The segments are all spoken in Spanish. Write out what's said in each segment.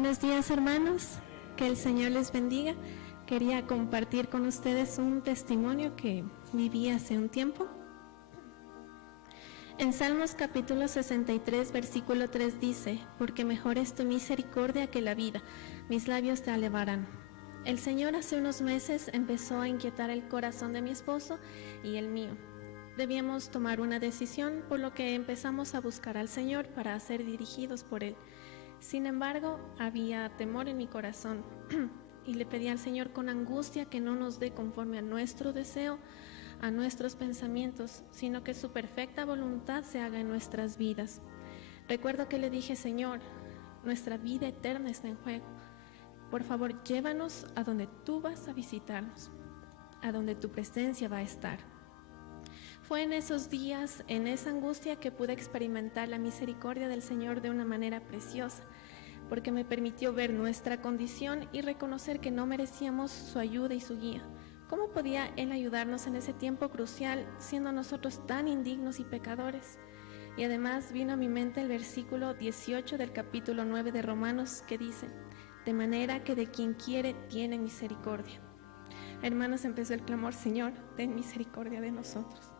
Buenos días, hermanos, que el Señor les bendiga. Quería compartir con ustedes un testimonio que viví hace un tiempo. En Salmos capítulo 63, versículo 3 dice: porque mejor es tu misericordia que la vida, mis labios te alabarán. El Señor hace unos meses empezó a inquietar el corazón de mi esposo y el mío. Debíamos tomar una decisión, por lo que empezamos a buscar al Señor para ser dirigidos por Él. Sin embargo, había temor en mi corazón y le pedí al Señor con angustia que no nos dé conforme a nuestro deseo, a nuestros pensamientos, sino que su perfecta voluntad se haga en nuestras vidas. Recuerdo que le dije: Señor, nuestra vida eterna está en juego. Por favor, llévanos a donde tú vas a visitarnos, a donde tu presencia va a estar. Fue en esos días, en esa angustia, que pude experimentar la misericordia del Señor de una manera preciosa, porque me permitió ver nuestra condición y reconocer que no merecíamos su ayuda y su guía. ¿Cómo podía Él ayudarnos en ese tiempo crucial, siendo nosotros tan indignos y pecadores? Y además vino a mi mente el versículo 18 del capítulo 9 de Romanos, que dice: de manera que de quien quiere tiene misericordia. Hermanos, empezó el clamor: Señor, ten misericordia de nosotros.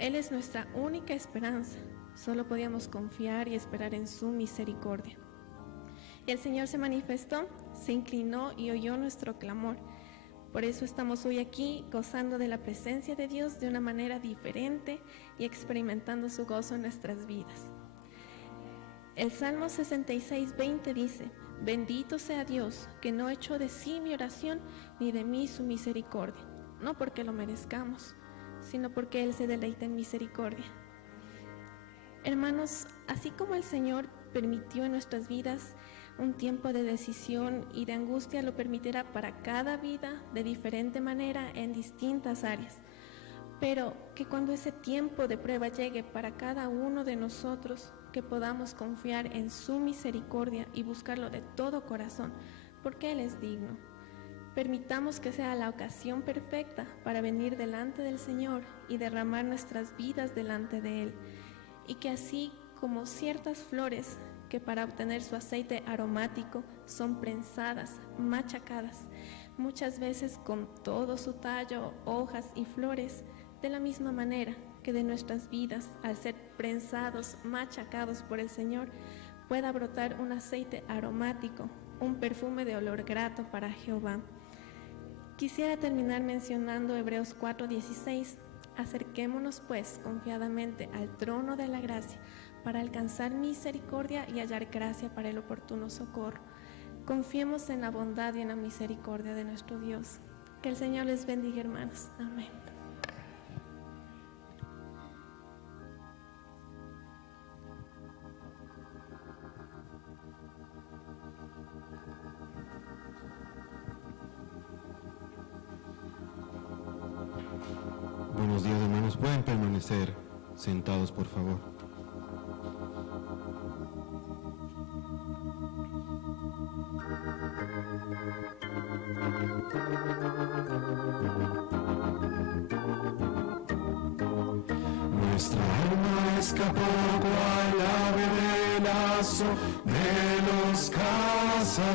Él es nuestra única esperanza. Solo podíamos confiar y esperar en su misericordia. Y el Señor se manifestó, se inclinó y oyó nuestro clamor. Por eso estamos hoy aquí, gozando de la presencia de Dios de una manera diferente y experimentando su gozo en nuestras vidas. El Salmo 66:20 dice: bendito sea Dios, que no echó de sí mi oración, ni de mí su misericordia. No porque lo merezcamos, sino porque Él se deleita en misericordia. Hermanos, así como el Señor permitió en nuestras vidas un tiempo de decisión y de angustia, lo permitirá para cada vida de diferente manera en distintas áreas. Pero que cuando ese tiempo de prueba llegue para cada uno de nosotros, que podamos confiar en su misericordia y buscarlo de todo corazón, porque Él es digno. Permitamos que sea la ocasión perfecta para venir delante del Señor y derramar nuestras vidas delante de Él. Y que así como ciertas flores que para obtener su aceite aromático son prensadas, machacadas, muchas veces con todo su tallo, hojas y flores, de la misma manera que de nuestras vidas, al ser prensados, machacados por el Señor, pueda brotar un aceite aromático, un perfume de olor grato para Jehová. Quisiera terminar mencionando Hebreos 4:16. Acerquémonos pues confiadamente al trono de la gracia para alcanzar misericordia y hallar gracia para el oportuno socorro. Confiemos en la bondad y en la misericordia de nuestro Dios. Que el Señor les bendiga, hermanos. Amén. Buenos días, hermanos. Pueden permanecer sentados, por favor. Nuestra alma escapó cual ave del lazo de los cazadores.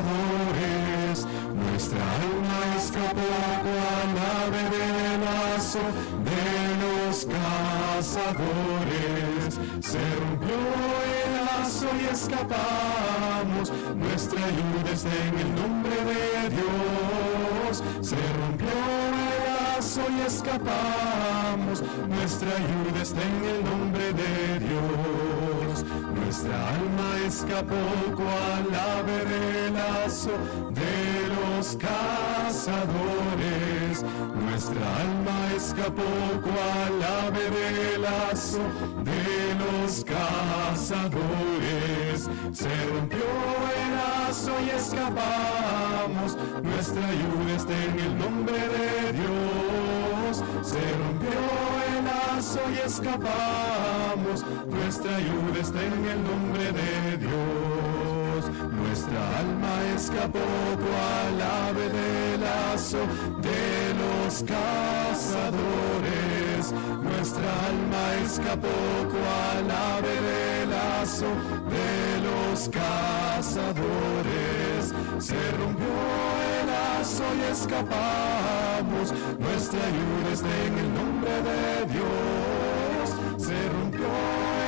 Nuestra alma escapó cual ave del lazo de los cazadores. Se rompió el lazo y escapamos. Nuestra ayuda está en el nombre de Dios. Se rompió el lazo y escapamos. Nuestra ayuda está en el nombre de Dios. Nuestra alma escapó cual ave del lazo de los cazadores. Nuestra alma escapó cual ave del lazo de los cazadores. Se rompió el lazo y escapamos. Nuestra ayuda está en el nombre de Dios. Se rompió el lazo y escapamos. Nuestra ayuda está en el nombre de Dios. Nuestra alma escapó cual ave del lazo de los cazadores. Nuestra alma escapó cual ave del lazo de los cazadores. Se rompió el lazo y escapamos. Nuestra ayuda está en el nombre de Dios. Se rompió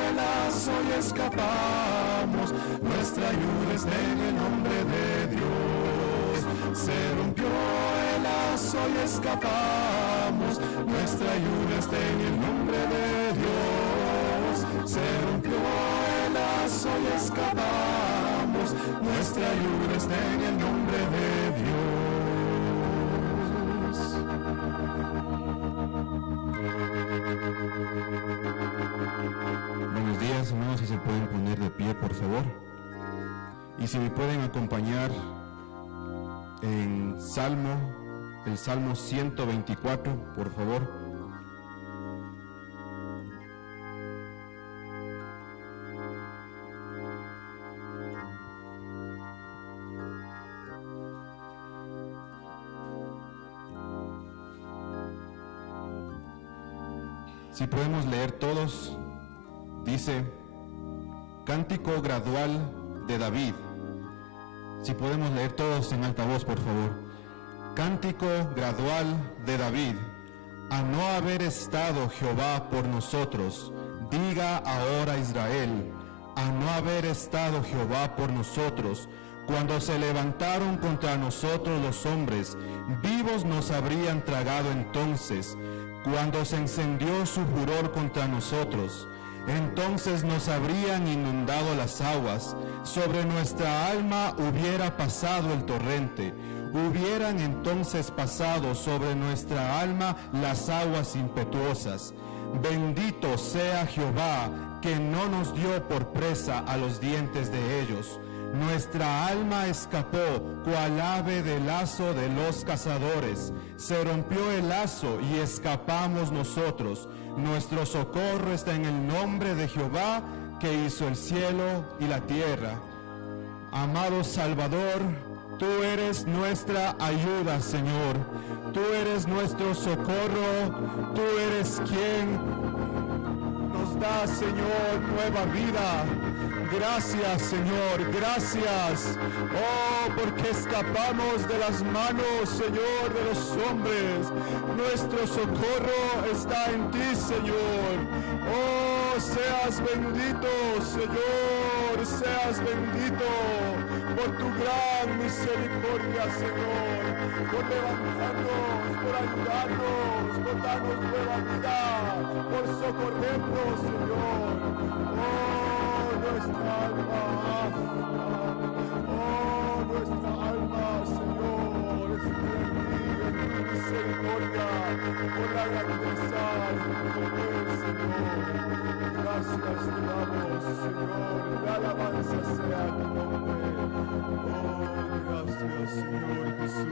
el lazo y escapamos. Nuestra ayuda está en el nombre de Dios. Se rompió el lazo y escapamos. Nuestra ayuda está en el nombre de Dios. Se rompió el lazo y escapamos. Nuestra ayuda está en el nombre de Dios. Buenos días, hermanos, si se pueden poner de pie, por favor. Y si me pueden acompañar en el Salmo 124, por favor. Si podemos leer todos, dice, Cántico gradual de David. Si podemos leer todos en alta voz, por favor. Cántico gradual de David. A no haber estado Jehová por nosotros, diga ahora Israel, a no haber estado Jehová por nosotros, cuando se levantaron contra nosotros los hombres, vivos nos habrían tragado entonces. Cuando se encendió su furor contra nosotros, entonces nos habrían inundado las aguas, sobre nuestra alma hubiera pasado el torrente, hubieran entonces pasado sobre nuestra alma las aguas impetuosas. Bendito sea Jehová, que no nos dio por presa a los dientes de ellos. Nuestra alma escapó cual ave del lazo de los cazadores. Se rompió el lazo y escapamos nosotros. Nuestro socorro está en el nombre de Jehová, que hizo el cielo y la tierra. Amado Salvador, tú eres nuestra ayuda, Señor. Tú eres nuestro socorro. Tú eres quien nos da, Señor, nueva vida. Gracias, Señor, gracias. Oh, porque escapamos de las manos, Señor, de los hombres. Nuestro socorro está en ti, Señor. Oh, seas bendito, Señor, seas bendito por tu gran misericordia, Señor, por levantarnos, por ayudarnos, por darnos nueva vida, por socorrernos, Señor. Oh, nuestra alma, nuestra alma, Señor, está en tu misericordia, por la grandeza de tu poder, Señor. Gracias te damos, Señor, la alabanza sea tu nombre. Oh, gracias, Señor Jesús,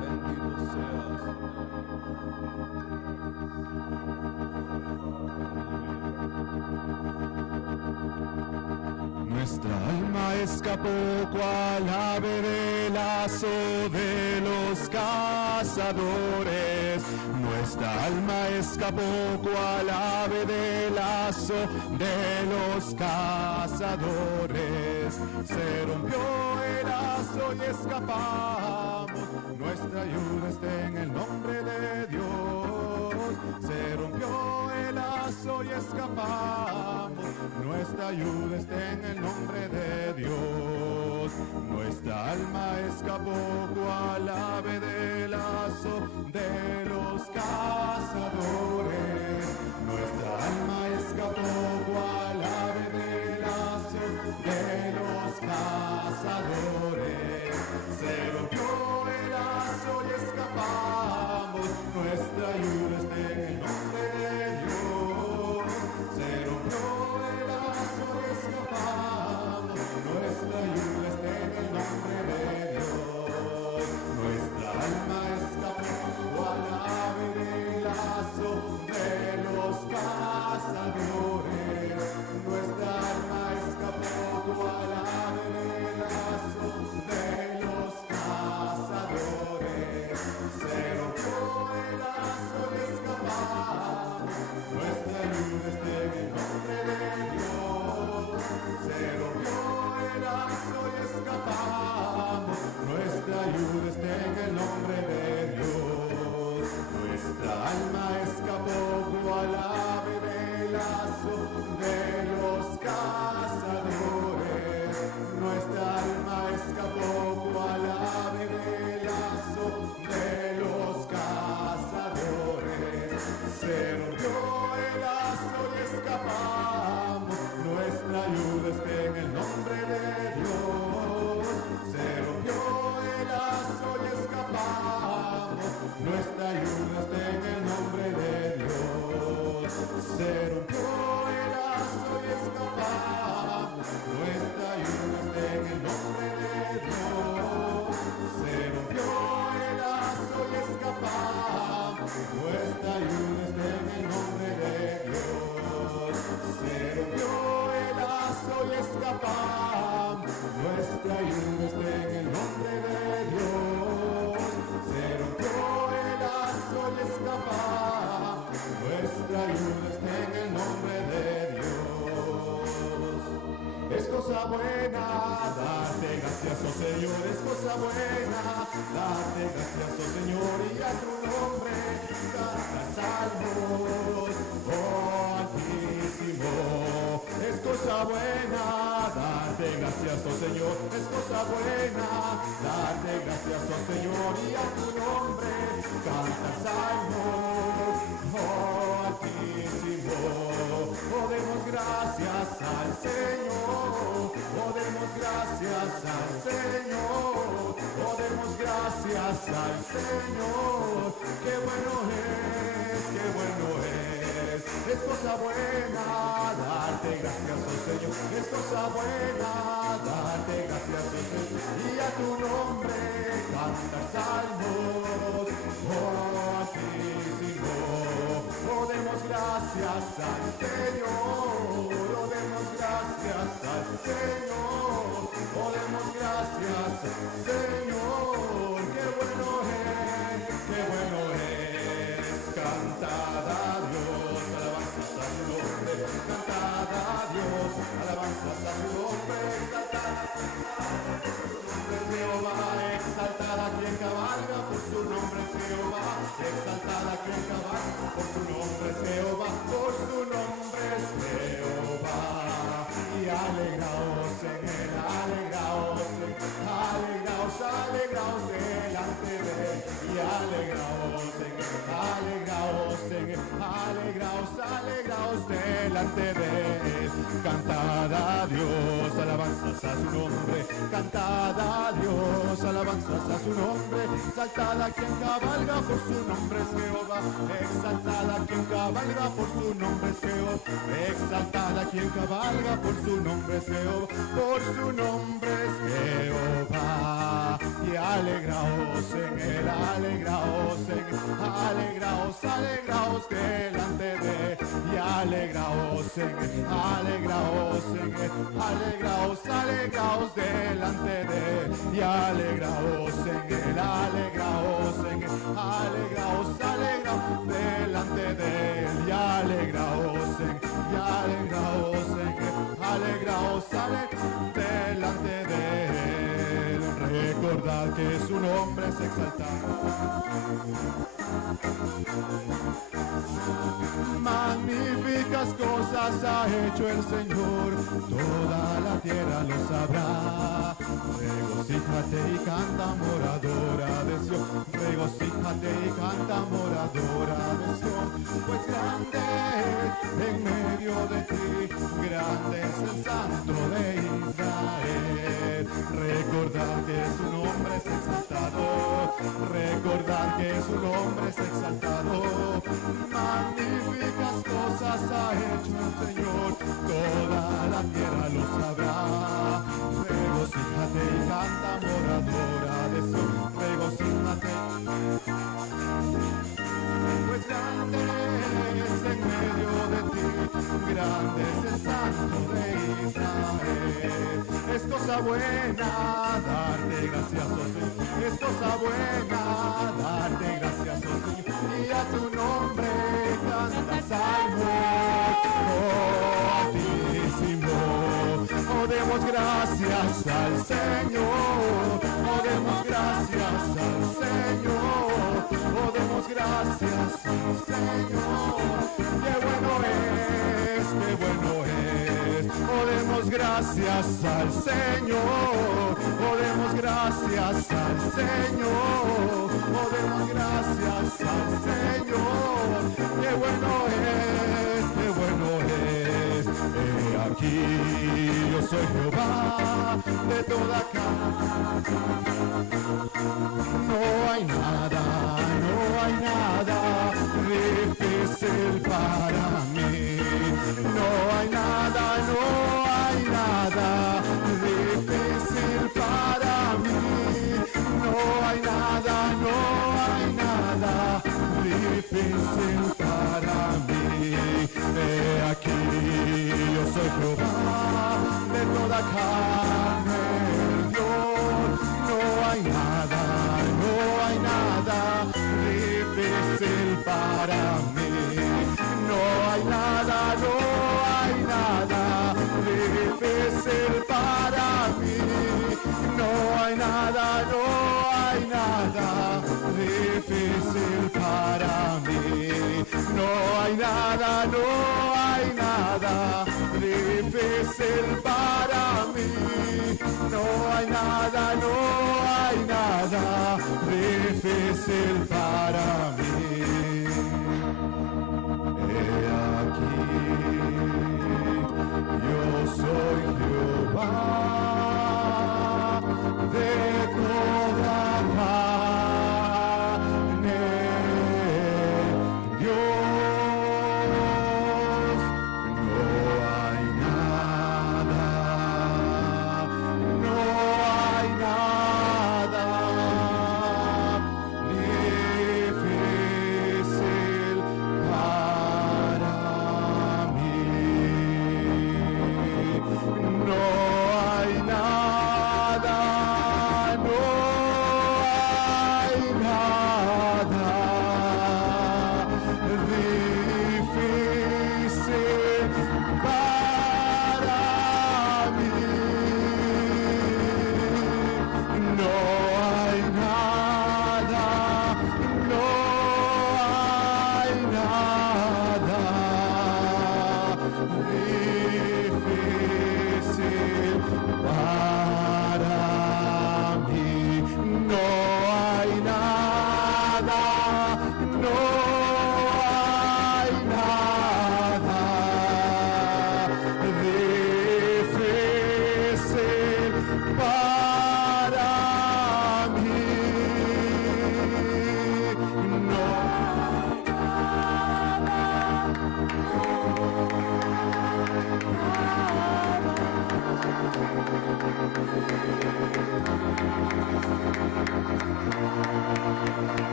bendito seas. Nuestra alma escapó cual ave del lazo de los cazadores. Nuestra alma escapó cual ave del lazo de los cazadores. Se rompió el lazo y escapamos. Nuestra ayuda está en el nombre de Dios. Se rompió el lazo y escapamos. Nuestra ayuda está en el nombre de Dios. Nuestra alma escapó cual ave del lazo de los cazadores. Nuestra alma escapó cual ave del lazo de los cazadores. Se rompió el lazo y escapamos. Nuestra ayuda está en el nombre de Dios. Se rompió el lazo y escapamos. Nuestra ayuda está en el nombre de Dios. cosa buena, darte gracias, oh Señor, es cosa buena, darte gracias, oh Señor, y a tu nombre canta salmos, oh Altísimo. Es cosa buena, darte gracias, oh Señor, es cosa buena, darte gracias, oh Señor, y a tu nombre canta salmos, oh Altísimo. Oh, demos gracias al Señor, oh, demos gracias al Señor, oh, demos gracias al Señor, qué bueno es cosa buena, darte gracias, oh Señor, es cosa buena, darte gracias, oh Señor, y a tu nombre cantar salmos, oh Altísimo, oh, demos gracias al Señor, oh, demos gracias al Señor, oh, demos gracias al Señor, qué bueno es, cantad a Dios, alabanzas a su nombre, cantad a Dios, alabanzas a su nombre, cantad Jehová, exaltad a quien cabalga, por su nombre es Jehová, exaltad a quien cabalga, por su nombre es Jehová, por su nombre es Jehová, y alegraos en él, alegraos delante de él, y alegraos en él, alegraos delante de él, cantad a Dios, alabanzas a su nombre, cantad a Dios, alabanzas a su nombre, exaltad a quien cabalga, por su nombre es Jehová, exaltad a quien cabalga, por su nombre es Jehová, exaltad a quien cabalga, por su nombre es Jehová, por su nombre es Jehová, y alegraos en él, alegraos delante de él, y alegraos en él, alegraos delante de él, y alegraos en él, alegraos delante de él, y alegraos en él, alegraos delante de él, recordad que su nombre es exaltado. Magníficas cosas ha hecho el Señor, toda la tierra lo sabrá. Regocíjate y canta, moradora de Sión, regocíjate y canta, moradora de Sión, pues grande en medio de ti, grande es el Santo de Israel. Recordad que su nombre es exaltado, recordad que su nombre es exaltado. Magníficas cosas ha hecho el Señor, toda la tierra lo sabrá. Regocíjate y canta, moradora de Sión, regocíjate, pues grande es en medio de ti, grande es el Santo de Israel. Es cosa buena darte gracias, oh Señor, es cosa buena darte gracias, oh Señor, y a tu nombre canta salmos, oh Altísimo. Oh, demos gracias al Señor, oh, demos gracias al Señor, oh, demos gracias al Señor, qué bueno es, oh, demos gracias al Señor, oh, demos gracias al Señor, oh, demos gracias al Señor, qué bueno es, aquí yo soy Jehová de toda casa. No hay nada difícil para mí. No hay nada difícil para mí. No hay nada difícil para mí. Aquí yo soy Jehová de toda carne, Dios. No hay nada difícil para mí. No hay nada difícil para mí. nada difícil para mí. No hay nada difícil para mí. No hay nada difícil para mí. He aquí, yo soy Jehová, de toda carne, Dios. No hay nada difícil para mí. No hay nada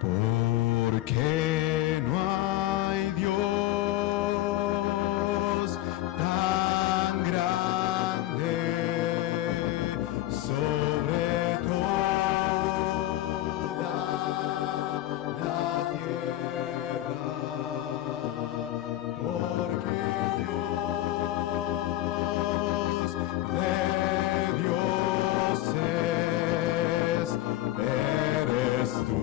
Porque no hay Dios tan grande sobre toda la tierra, porque Dios de dioses eres tú.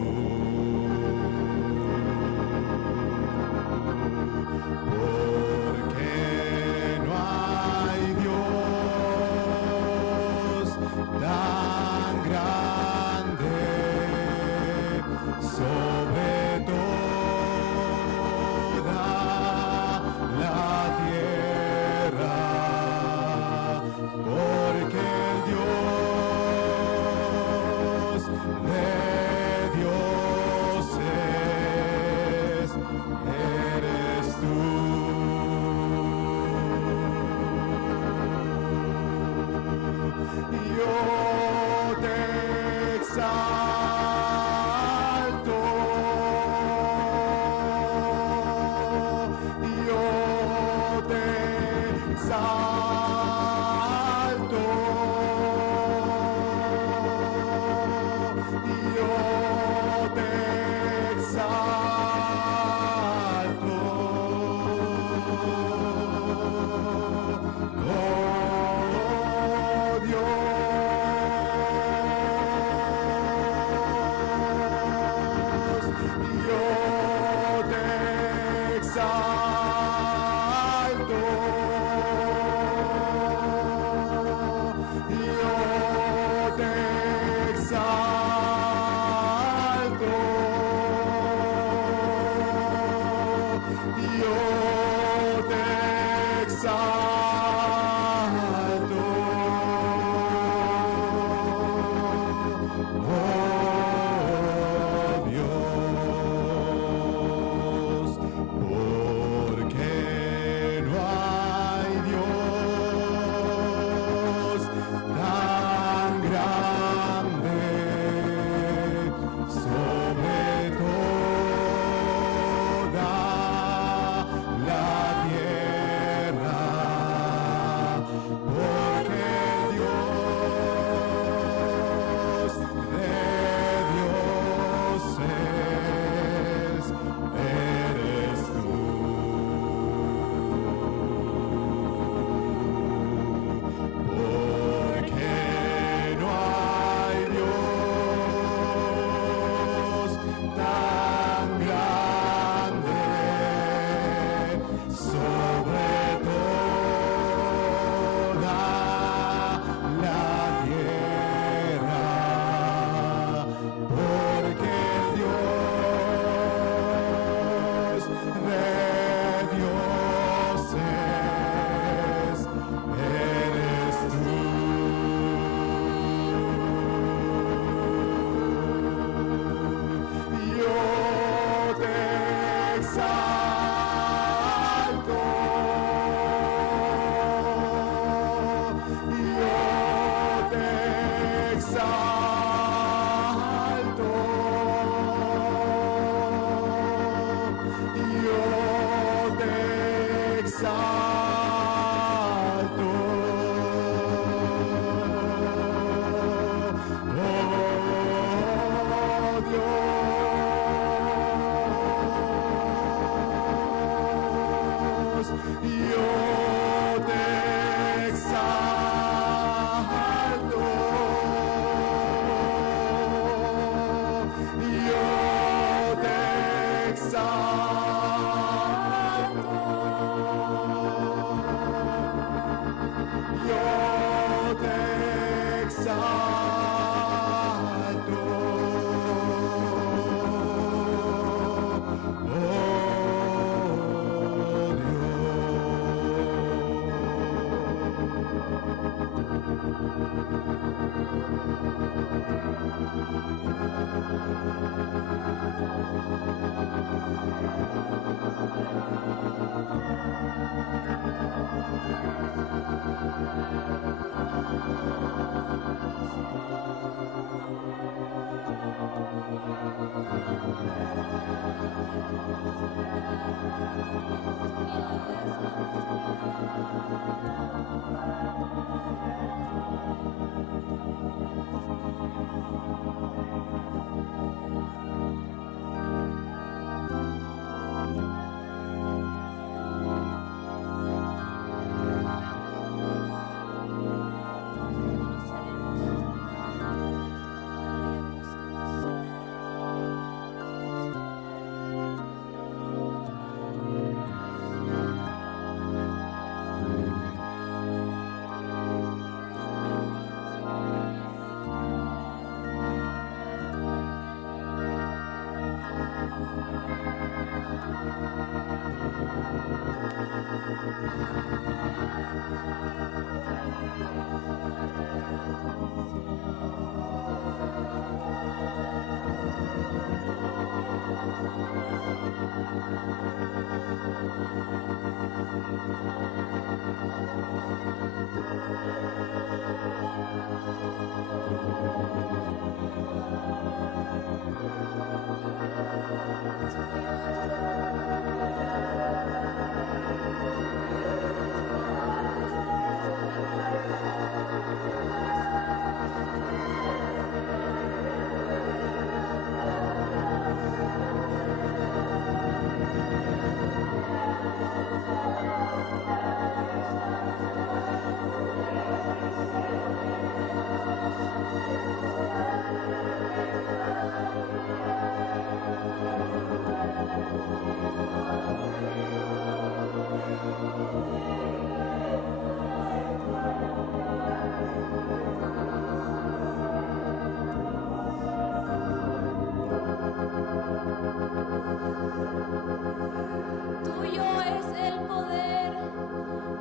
Tuyo es el poder,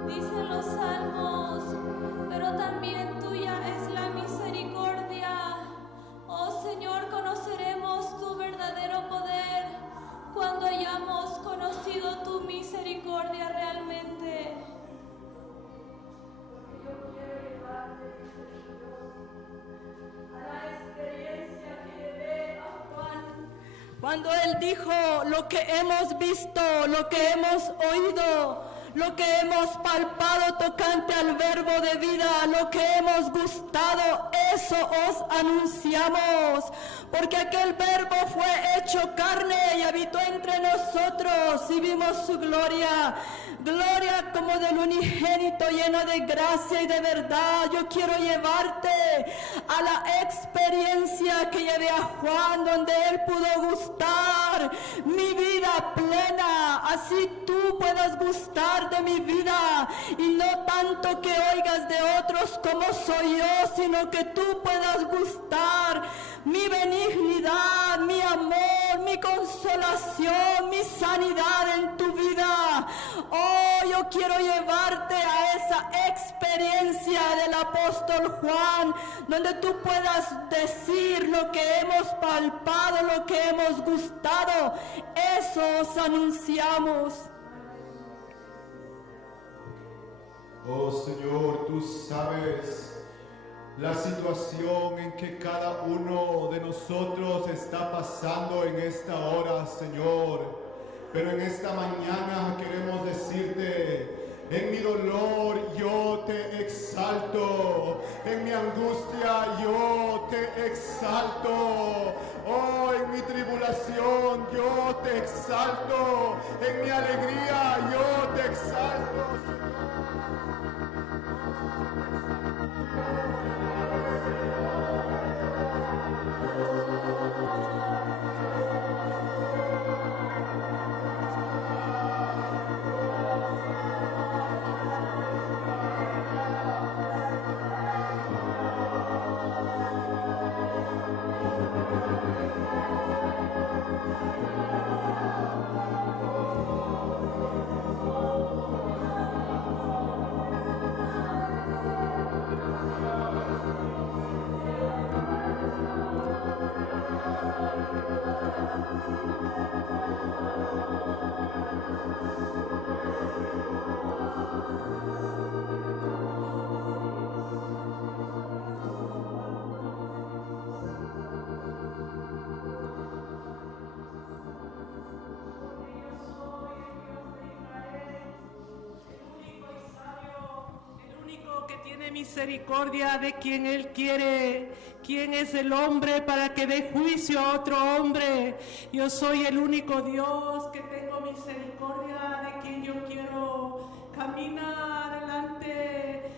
dicen los salmos, pero también tuya es la misericordia. Oh Señor, conoceremos tu verdadero poder cuando hayamos conocido tu misericordia realmente. Yo quiero llevarte, a la experiencia que llevé a Juan, cuando él dijo: lo que hemos visto, lo que hemos oído, lo que hemos palpado tocante al verbo de vida, lo que hemos gustado, eso os anunciamos, porque aquel verbo fue hecho carne y habitó entre nosotros y vimos su gloria, gloria como del unigénito, lleno de gracia y de verdad. Yo quiero llevarte a la experiencia que llevé a Juan, donde él pudo gustar mi vida plena, así tú puedas gustar de mi vida, y no tanto que oigas de otros como soy yo, sino que tú puedas gustar mi benignidad, mi amor, mi consolación, mi sanidad en tu vida. Oh, yo quiero llevarte a esa experiencia del apóstol Juan, donde tú puedas decir: lo que hemos palpado, lo que hemos gustado, eso os anunciamos. Oh Señor, tú sabes la situación en que cada uno de nosotros está pasando en esta hora, Señor. Pero en esta mañana queremos decirte: en mi dolor yo te exalto, en mi angustia yo te exalto, oh, en mi tribulación yo te exalto, en mi alegría yo te exalto. Misericordia de quien Él quiere. ¿Quién es el hombre para que dé juicio a otro hombre? Yo soy el único Dios que tengo misericordia de quien yo quiero. Camina adelante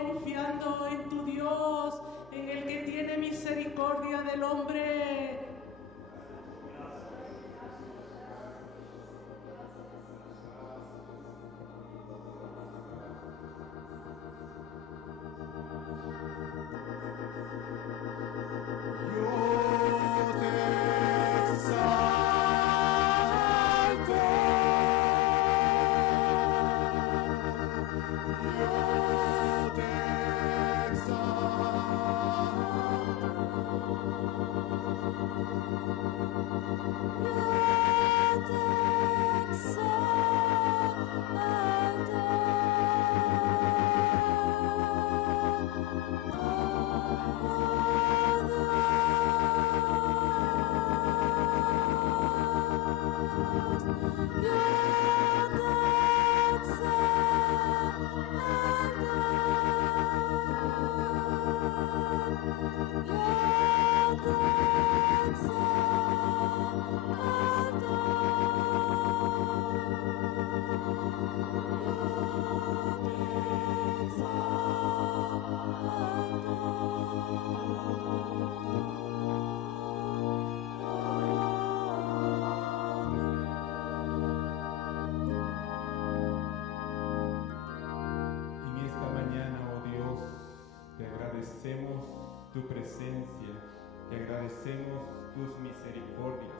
confiando en tu Dios, en el que tiene misericordia del hombre. agradecemos tu presencia, te agradecemos tus misericordias,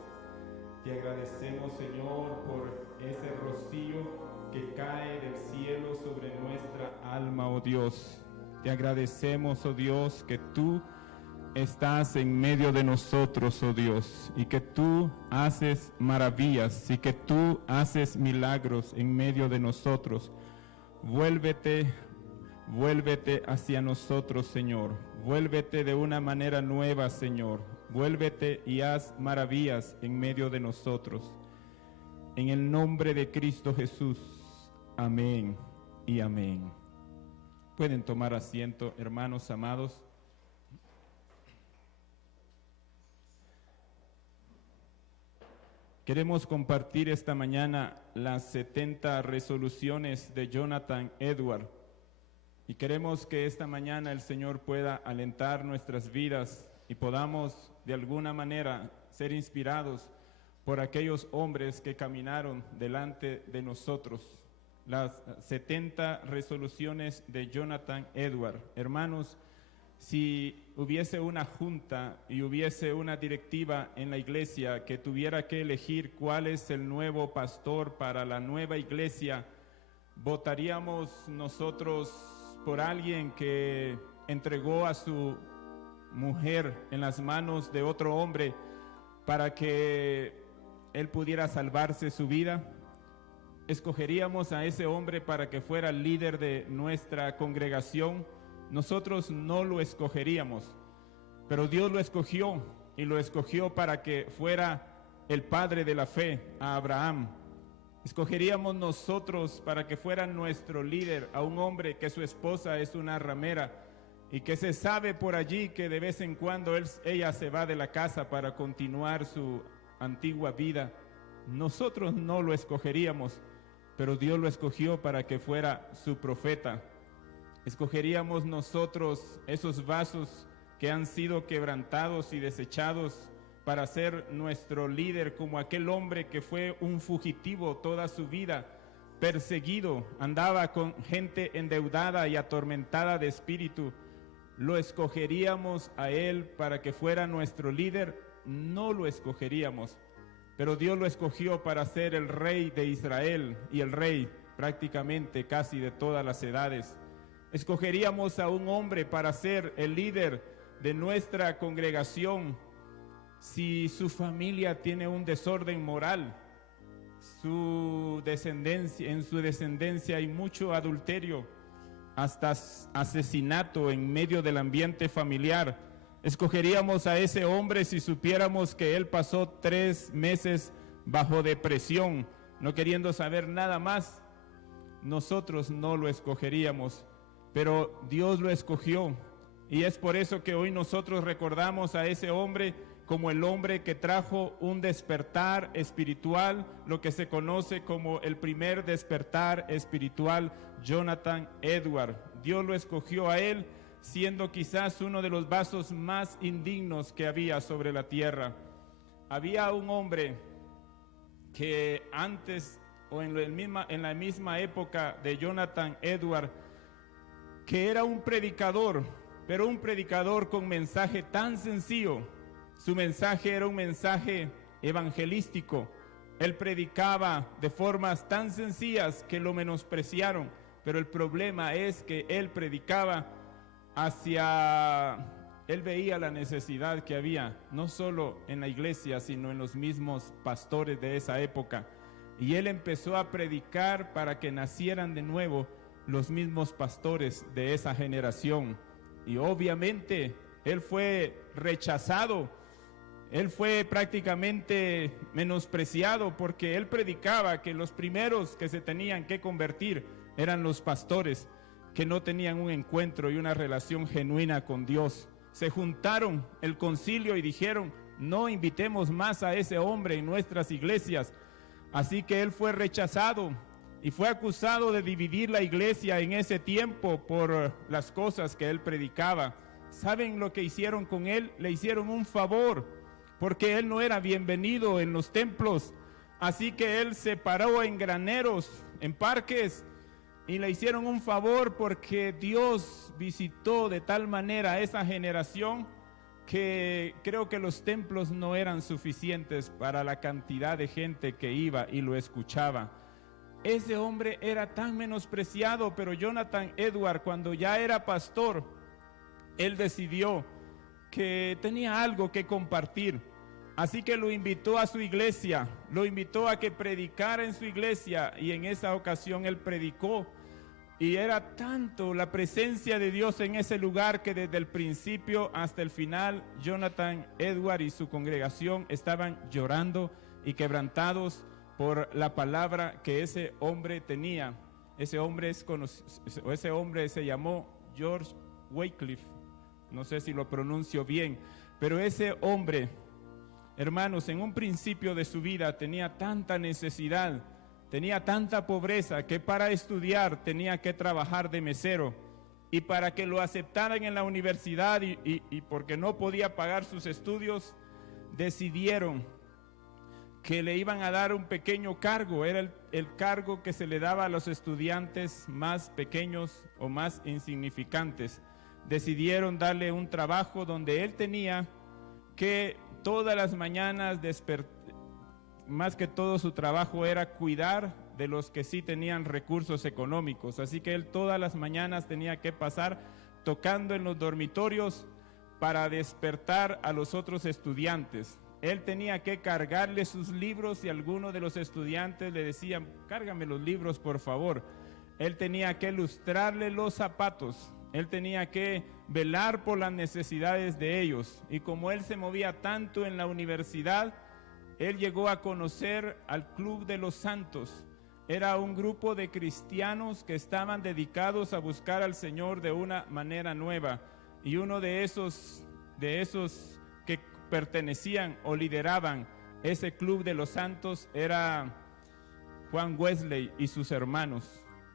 te agradecemos, Señor, por ese rocío que cae del cielo sobre nuestra alma, oh Dios. Te agradecemos, oh Dios, que tú estás en medio de nosotros, oh Dios, y que tú haces maravillas y que tú haces milagros en medio de nosotros. Vuélvete hacia nosotros, Señor. Vuélvete de una manera nueva, Señor. Vuélvete y haz maravillas en medio de nosotros. En el nombre de Cristo Jesús. Amén y amén. Pueden tomar asiento, hermanos amados. Queremos compartir esta mañana las 70 resoluciones de Jonathan Edwards. Y queremos que esta mañana el Señor pueda alentar nuestras vidas y podamos de alguna manera ser inspirados por aquellos hombres que caminaron delante de nosotros. Las 70 resoluciones de Jonathan Edwards. Hermanos, si hubiese una junta y hubiese una directiva en la iglesia que tuviera que elegir cuál es el nuevo pastor para la nueva iglesia, votaríamos nosotros por alguien que entregó a su mujer en las manos de otro hombre para que él pudiera salvarse su vida. Escogeríamos a ese hombre para que fuera el líder de nuestra congregación. Nosotros no lo escogeríamos, pero Dios lo escogió y lo escogió para que fuera el padre de la fe, a Abraham. Escogeríamos nosotros para que fuera nuestro líder a un hombre que su esposa es una ramera y que se sabe por allí que de vez en cuando ella se va de la casa para continuar su antigua vida. Nosotros no lo escogeríamos, pero Dios lo escogió para que fuera su profeta. Escogeríamos nosotros esos vasos que han sido quebrantados y desechados para ser nuestro líder, como aquel hombre que fue un fugitivo toda su vida, perseguido, andaba con gente endeudada y atormentada de espíritu. ¿Lo escogeríamos a él para que fuera nuestro líder? No lo escogeríamos, pero Dios lo escogió para ser el rey de Israel y el rey prácticamente casi de todas las edades. Escogeríamos a un hombre para ser el líder de nuestra congregación si su familia tiene un desorden moral, en su descendencia hay mucho adulterio, hasta asesinato en medio del ambiente familiar. Escogeríamos a ese hombre si supiéramos que él pasó 3 meses bajo depresión, no queriendo saber nada más. Nosotros no lo escogeríamos, pero Dios lo escogió. Y es por eso que hoy nosotros recordamos a ese hombre como el hombre que trajo un despertar espiritual, lo que se conoce como el primer despertar espiritual, Jonathan Edwards. Dios lo escogió a él, siendo quizás uno de los vasos más indignos que había sobre la tierra. Había un hombre que antes o en la misma época de Jonathan Edwards, que era un predicador, pero un predicador con mensaje tan sencillo. Su mensaje era un mensaje evangelístico. Él predicaba de formas tan sencillas que lo menospreciaron, pero el problema es que él predicaba él veía la necesidad que había, no solo en la iglesia, sino en los mismos pastores de esa época. Y él empezó a predicar para que nacieran de nuevo los mismos pastores de esa generación. Y obviamente él fue rechazado, él fue prácticamente menospreciado, porque él predicaba que los primeros que se tenían que convertir eran los pastores, que no tenían un encuentro y una relación genuina con Dios. Se juntaron el concilio y dijeron: no invitemos más a ese hombre en nuestras iglesias. Así que él fue rechazado y fue acusado de dividir la iglesia en ese tiempo por las cosas que él predicaba. ¿Saben lo que hicieron con él? Le hicieron un favor, porque él no era bienvenido en los templos. Así que él se paró en graneros, en parques, y le hicieron un favor porque Dios visitó de tal manera a esa generación que creo que los templos no eran suficientes para la cantidad de gente que iba y lo escuchaba. Ese hombre era tan menospreciado, pero Jonathan Edwards, cuando ya era pastor, él decidió que tenía algo que compartir. Así que lo invitó a su iglesia, lo invitó a que predicara en su iglesia, y en esa ocasión él predicó. Y era tanto la presencia de Dios en ese lugar que desde el principio hasta el final, Jonathan Edwards y su congregación estaban llorando y quebrantados por la palabra que ese hombre tenía. Ese hombre se llamó George Wycliffe, no sé si lo pronuncio bien, pero ese hombre, hermanos, en un principio de su vida tenía tanta necesidad, tenía tanta pobreza, que para estudiar tenía que trabajar de mesero, y para que lo aceptaran en la universidad y porque no podía pagar sus estudios, decidieron que le iban a dar un pequeño cargo. Era el cargo que se le daba a los estudiantes más pequeños o más insignificantes. Decidieron darle un trabajo donde él tenía que todas las mañanas más que todo su trabajo era cuidar de los que sí tenían recursos económicos. Así que él todas las mañanas tenía que pasar tocando en los dormitorios para despertar a los otros estudiantes. Él tenía que cargarle sus libros y algunos de los estudiantes le decían: cárgame los libros, por favor. Él tenía que lustrarle los zapatos. Él tenía que velar por las necesidades de ellos. Y como él se movía tanto en la universidad, él llegó a conocer al Club de los Santos. Era un grupo de cristianos que estaban dedicados a buscar al Señor de una manera nueva. Y uno de esos que pertenecían o lideraban ese Club de los Santos era Juan Wesley y sus hermanos.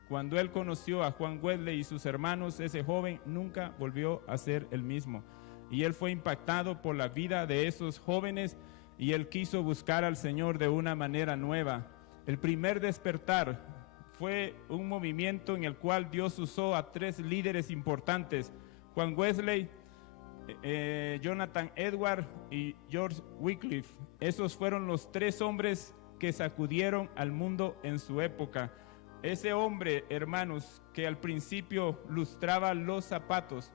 Cuando él conoció a Juan Wesley y sus hermanos, ese joven nunca volvió a ser el mismo. Y él fue impactado por la vida de esos jóvenes y él quiso buscar al Señor de una manera nueva. El primer despertar fue un movimiento en el cual Dios usó a 3 líderes importantes: Juan Wesley, Jonathan Edwards y George Wycliffe. Esos fueron los 3 hombres que sacudieron al mundo en su época. Ese hombre, hermanos, que al principio lustraba los zapatos,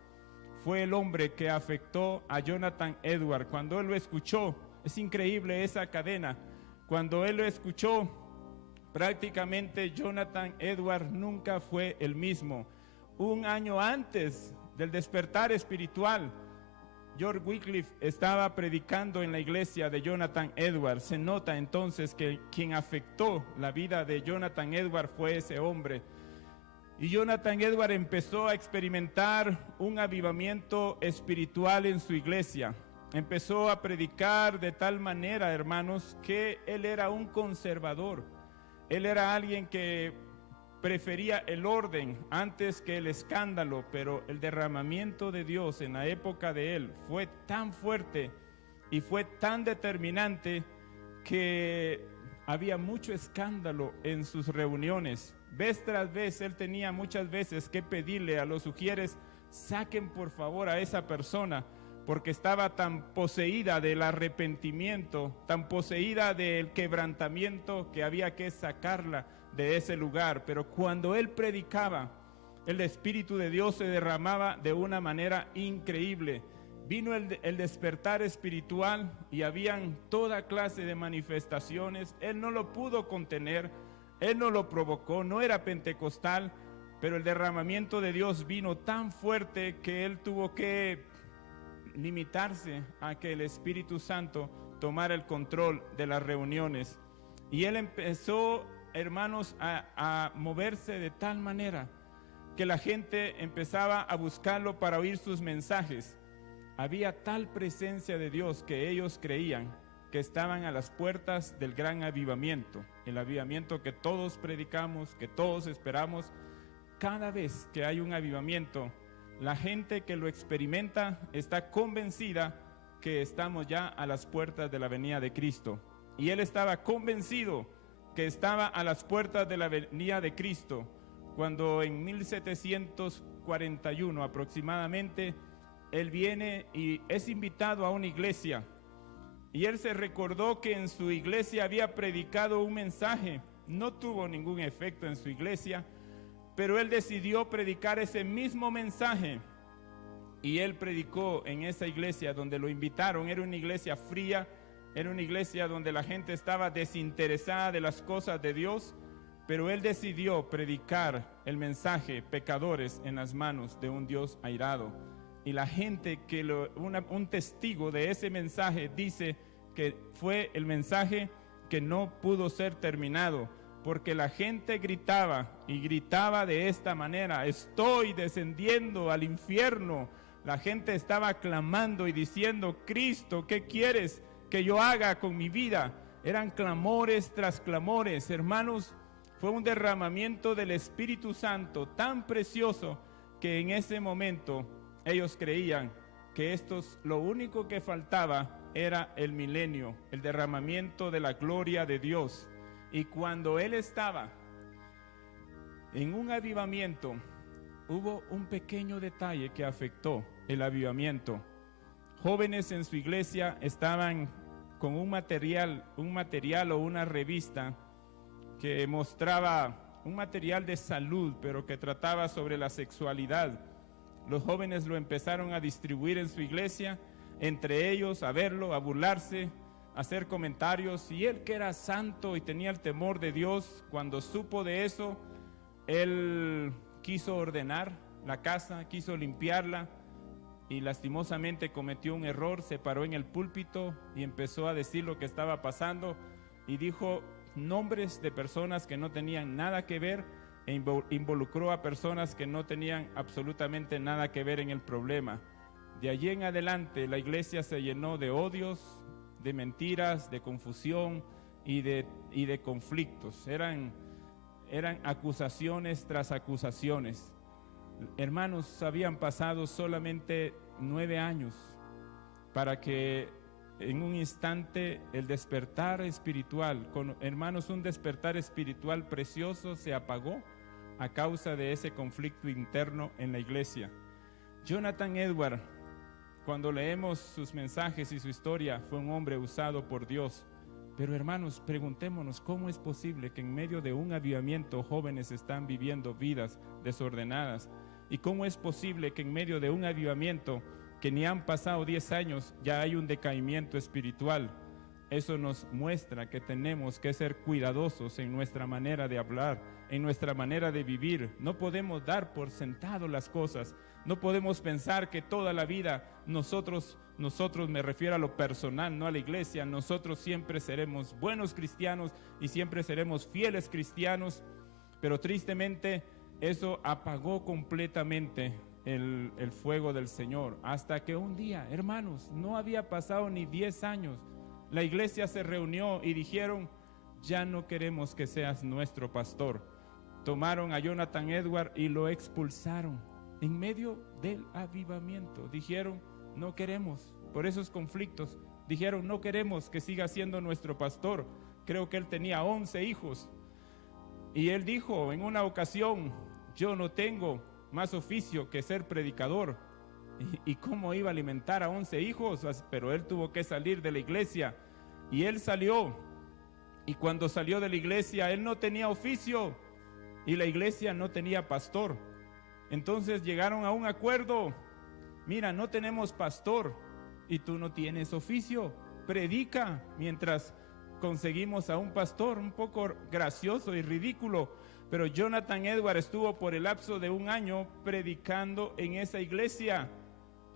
fue el hombre que afectó a Jonathan Edwards. Cuando él lo escuchó, es increíble esa cadena. Cuando él lo escuchó, prácticamente Jonathan Edwards nunca fue el mismo. Un año antes del despertar espiritual, George Wycliffe estaba predicando en la iglesia de Jonathan Edwards. Se nota entonces que quien afectó la vida de Jonathan Edwards fue ese hombre. Y Jonathan Edwards empezó a experimentar un avivamiento espiritual en su iglesia. Empezó a predicar de tal manera, hermanos, que él era un conservador. Él era alguien que prefería el orden antes que el escándalo, pero el derramamiento de Dios en la época de él fue tan fuerte y fue tan determinante que había mucho escándalo en sus reuniones. Vez tras vez él tenía muchas veces que pedirle a los sugieres: saquen por favor a esa persona, porque estaba tan poseída del arrepentimiento, tan poseída del quebrantamiento, que había que sacarla de ese lugar. Pero cuando él predicaba, el Espíritu de Dios se derramaba de una manera increíble. Vino el despertar espiritual y habían toda clase de manifestaciones. Él no lo pudo contener, él no lo provocó, no era pentecostal, pero el derramamiento de Dios vino tan fuerte que él tuvo que limitarse a que el Espíritu Santo tomara el control de las reuniones. Y él empezó, hermanos, a moverse de tal manera que la gente empezaba a buscarlo para oír sus mensajes. Había tal presencia de Dios que ellos creían que estaban a las puertas del gran avivamiento, el avivamiento que todos predicamos, que todos esperamos. Cada vez que hay un avivamiento, la gente que lo experimenta está convencida que estamos ya a las puertas de la venida de Cristo. Y él estaba convencido que estaba a las puertas de la venida de Cristo cuando en 1741 aproximadamente, él viene y es invitado a una iglesia. Y él se recordó que en su iglesia había predicado un mensaje. No tuvo ningún efecto en su iglesia, pero él decidió predicar ese mismo mensaje. Y él predicó en esa iglesia donde lo invitaron. Era una iglesia fría, era una iglesia donde la gente estaba desinteresada de las cosas de Dios, pero él decidió predicar el mensaje, pecadores en las manos de un Dios airado. Y la gente un testigo de ese mensaje dice que fue el mensaje que no pudo ser terminado, porque la gente gritaba y gritaba de esta manera: estoy descendiendo al infierno. La gente estaba clamando y diciendo: Cristo, ¿qué quieres que yo haga con mi vida? Eran clamores tras clamores. Hermanos, fue un derramamiento del Espíritu Santo tan precioso que en ese momento ellos creían que lo único que faltaba era el milenio, el derramamiento de la gloria de Dios. Y cuando él estaba en un avivamiento, hubo un pequeño detalle que afectó el avivamiento. Jóvenes en su iglesia estaban con un material o una revista que mostraba un material de salud, pero que trataba sobre la sexualidad. Los jóvenes lo empezaron a distribuir en su iglesia, entre ellos a verlo, a burlarse, a hacer comentarios. Y él, que era santo y tenía el temor de Dios, cuando supo de eso, él quiso ordenar la casa, quiso limpiarla, y lastimosamente cometió un error. Se paró en el púlpito y empezó a decir lo que estaba pasando, y dijo nombres de personas que no tenían nada que ver, e involucró a personas que no tenían absolutamente nada que ver en el problema. De allí en adelante la iglesia se llenó de odios, de mentiras, de confusión y de conflictos. Eran acusaciones tras acusaciones. Hermanos, habían pasado solamente 9 años para que en un instante el despertar espiritual, hermanos, un despertar espiritual precioso se apagó a causa de ese conflicto interno en la iglesia. Jonathan Edwards, cuando leemos sus mensajes y su historia, fue un hombre usado por Dios. Pero hermanos, preguntémonos cómo es posible que en medio de un avivamiento jóvenes están viviendo vidas desordenadas, y cómo es posible que en medio de un avivamiento que ni han pasado 10 años ya hay un decaimiento espiritual. Eso nos muestra que tenemos que ser cuidadosos en nuestra manera de hablar, en nuestra manera de vivir. No podemos dar por sentado las cosas. No podemos pensar que toda la vida nosotros, me refiero a lo personal, no a la iglesia, nosotros siempre seremos buenos cristianos y siempre seremos fieles cristianos. Pero tristemente eso apagó completamente el fuego del Señor, hasta que un día, hermanos, no había pasado ni 10 años, la iglesia se reunió y dijeron: ya no queremos que seas nuestro pastor. Tomaron a Jonathan Edwards y lo expulsaron en medio del avivamiento. Dijeron: no queremos, por esos conflictos, dijeron: no queremos que siga siendo nuestro pastor. Creo que él tenía 11 hijos. Y él dijo en una ocasión: yo no tengo más oficio que ser predicador. ¿Y cómo iba a alimentar a 11 hijos? Pero él tuvo que salir de la iglesia. Y él salió. Y cuando salió de la iglesia, él no tenía oficio. Y la iglesia no tenía pastor. Entonces llegaron a un acuerdo: mira, no tenemos pastor y tú no tienes oficio. Predica mientras conseguimos a un pastor. Un poco gracioso y ridículo. Pero Jonathan Edwards estuvo por el lapso de 1 año predicando en esa iglesia,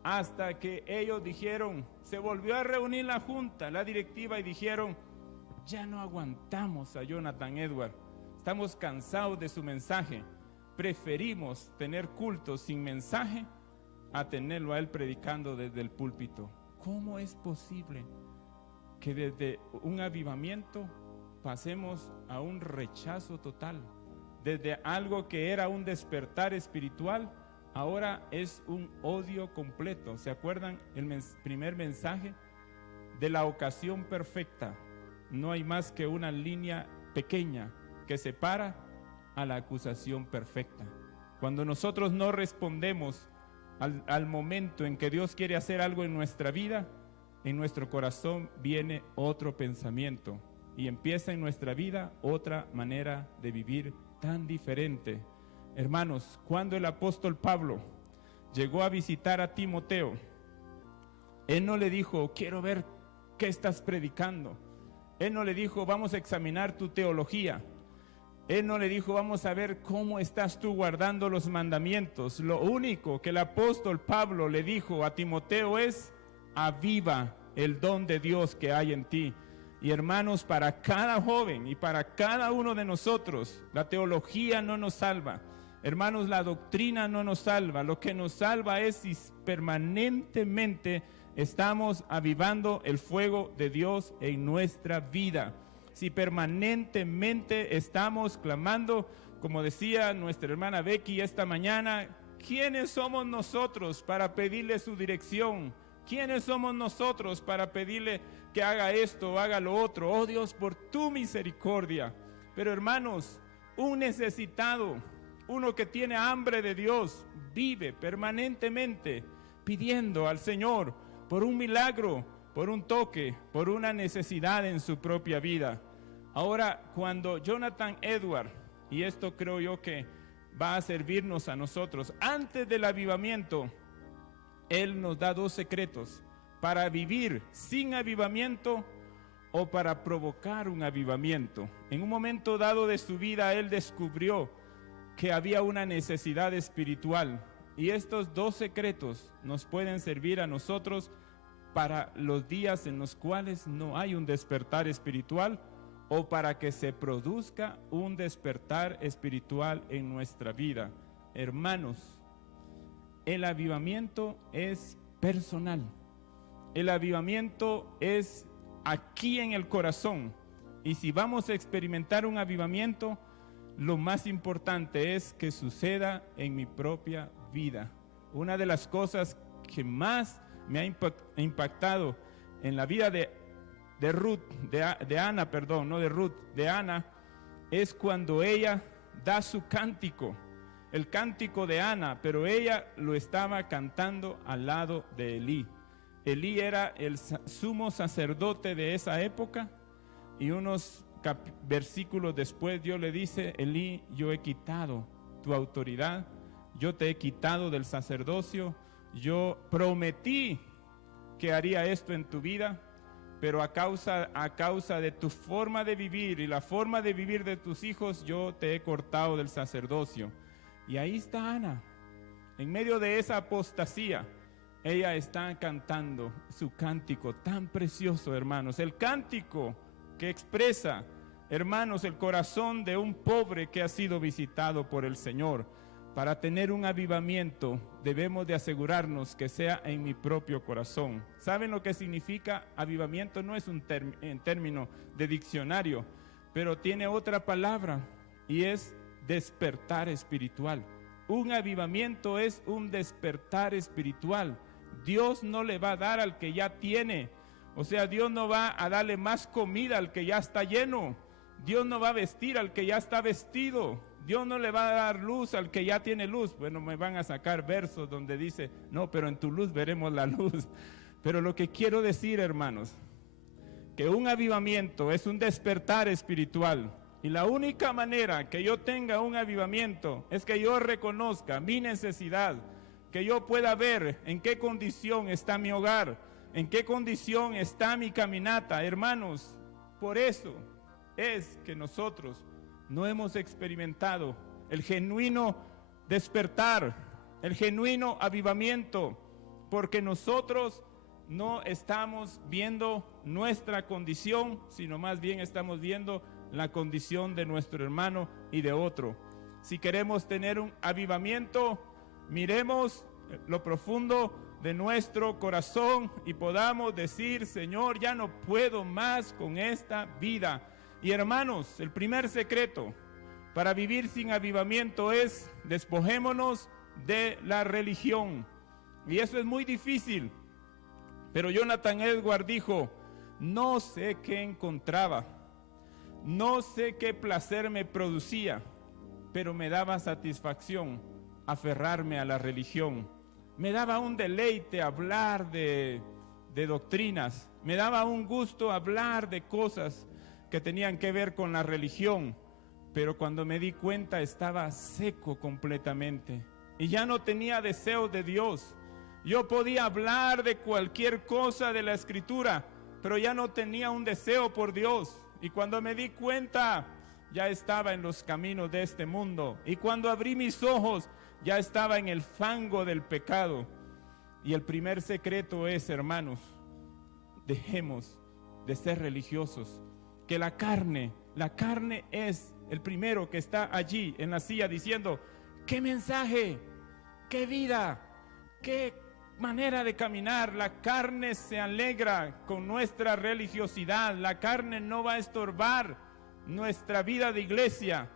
hasta que ellos dijeron, se volvió a reunir la junta, la directiva, y dijeron: ya no aguantamos a Jonathan Edwards, estamos cansados de su mensaje, preferimos tener cultos sin mensaje a tenerlo a él predicando desde el púlpito. ¿Cómo es posible que desde un avivamiento pasemos a un rechazo total? Desde algo que era un despertar espiritual, ahora es un odio completo. ¿Se acuerdan el primer mensaje de la ocasión perfecta? No hay más que una línea pequeña que separa a la acusación perfecta. Cuando nosotros no respondemos al momento en que Dios quiere hacer algo en nuestra vida, en nuestro corazón viene otro pensamiento y empieza en nuestra vida otra manera de vivir tan diferente. Hermanos, cuando el apóstol Pablo llegó a visitar a Timoteo, él no le dijo, quiero ver qué estás predicando. Él no le dijo, vamos a examinar tu teología. Él no le dijo, vamos a ver cómo estás tú guardando los mandamientos. Lo único que el apóstol Pablo le dijo a Timoteo es, aviva el don de Dios que hay en ti. Y hermanos, para cada joven y para cada uno de nosotros, la teología no nos salva. Hermanos, la doctrina no nos salva. Lo que nos salva es si permanentemente estamos avivando el fuego de Dios en nuestra vida. Si permanentemente estamos clamando, como decía nuestra hermana Becky esta mañana, ¿quiénes somos nosotros para pedirle su dirección? ¿Quiénes somos nosotros para pedirle que haga esto o haga lo otro? Oh Dios, por tu misericordia. Pero hermanos, un necesitado, uno que tiene hambre de Dios, vive permanentemente pidiendo al Señor por un milagro, por un toque, por una necesidad en su propia vida. Ahora, cuando Jonathan Edwards, y esto creo yo que va a servirnos a nosotros, antes del avivamiento, él nos da 2 secretos para vivir sin avivamiento o para provocar un avivamiento. En un momento dado de su vida, él descubrió que había una necesidad espiritual. Y estos 2 secretos nos pueden servir a nosotros para los días en los cuales no hay un despertar espiritual o para que se produzca un despertar espiritual en nuestra vida. Hermanos, el avivamiento es personal. El avivamiento es aquí en el corazón. Y si vamos a experimentar un avivamiento, lo más importante es que suceda en mi propia vida. Una de las cosas que más me ha impactado en la vida de Ana, es cuando ella da su cántico, el cántico de Ana, pero ella lo estaba cantando al lado de Elí. Elí era el sumo sacerdote de esa época y unos versículos después Dios le dice, Elí, yo he quitado tu autoridad, yo te he quitado del sacerdocio, yo prometí que haría esto en tu vida, pero a causa de tu forma de vivir y la forma de vivir de tus hijos, yo te he cortado del sacerdocio. Y ahí está Ana, en medio de esa apostasía, ella está cantando su cántico tan precioso, hermanos, el cántico que expresa, hermanos, el corazón de un pobre que ha sido visitado por el Señor. Para tener un avivamiento debemos de asegurarnos que sea en mi propio corazón. ¿Saben lo que significa avivamiento? No es un término de diccionario, pero tiene otra palabra y es despertar espiritual. Un avivamiento es un despertar espiritual. Dios no le va a dar al que ya tiene. O sea, Dios no va a darle más comida al que ya está lleno. Dios no va a vestir al que ya está vestido. Dios no le va a dar luz al que ya tiene luz. Bueno, me van a sacar versos donde dice, no, pero en tu luz veremos la luz. Pero lo que quiero decir, hermanos, que un avivamiento es un despertar espiritual. Y la única manera que yo tenga un avivamiento es que yo reconozca mi necesidad, que yo pueda ver en qué condición está mi hogar, en qué condición está mi caminata. Hermanos, por eso es que nosotros no hemos experimentado el genuino despertar, el genuino avivamiento, porque nosotros no estamos viendo nuestra condición, sino más bien estamos viendo la condición de nuestro hermano y de otro. Si queremos tener un avivamiento, miremos lo profundo de nuestro corazón y podamos decir, Señor, ya no puedo más con esta vida. Y hermanos, el primer secreto para vivir sin avivamiento es despojémonos de la religión. Y eso es muy difícil. Pero Jonathan Edwards dijo, no sé qué encontraba, no sé qué placer me producía, pero me daba satisfacción aferrarme a la religión. Me daba un deleite hablar de doctrinas. Me daba un gusto hablar de cosas que tenían que ver con la religión. Pero cuando me di cuenta estaba seco completamente y ya no tenía deseo de Dios. Yo podía hablar de cualquier cosa de la Escritura, pero ya no tenía un deseo por Dios. Y cuando me di cuenta, ya estaba en los caminos de este mundo. Y cuando abrí mis ojos, ya estaba en el fango del pecado. Y el primer secreto es, hermanos, dejemos de ser religiosos. Que la carne es el primero que está allí en la silla diciendo: ¿qué mensaje? ¿Qué vida? ¿Qué manera de caminar? La carne se alegra con nuestra religiosidad. La carne no va a estorbar nuestra vida de iglesia,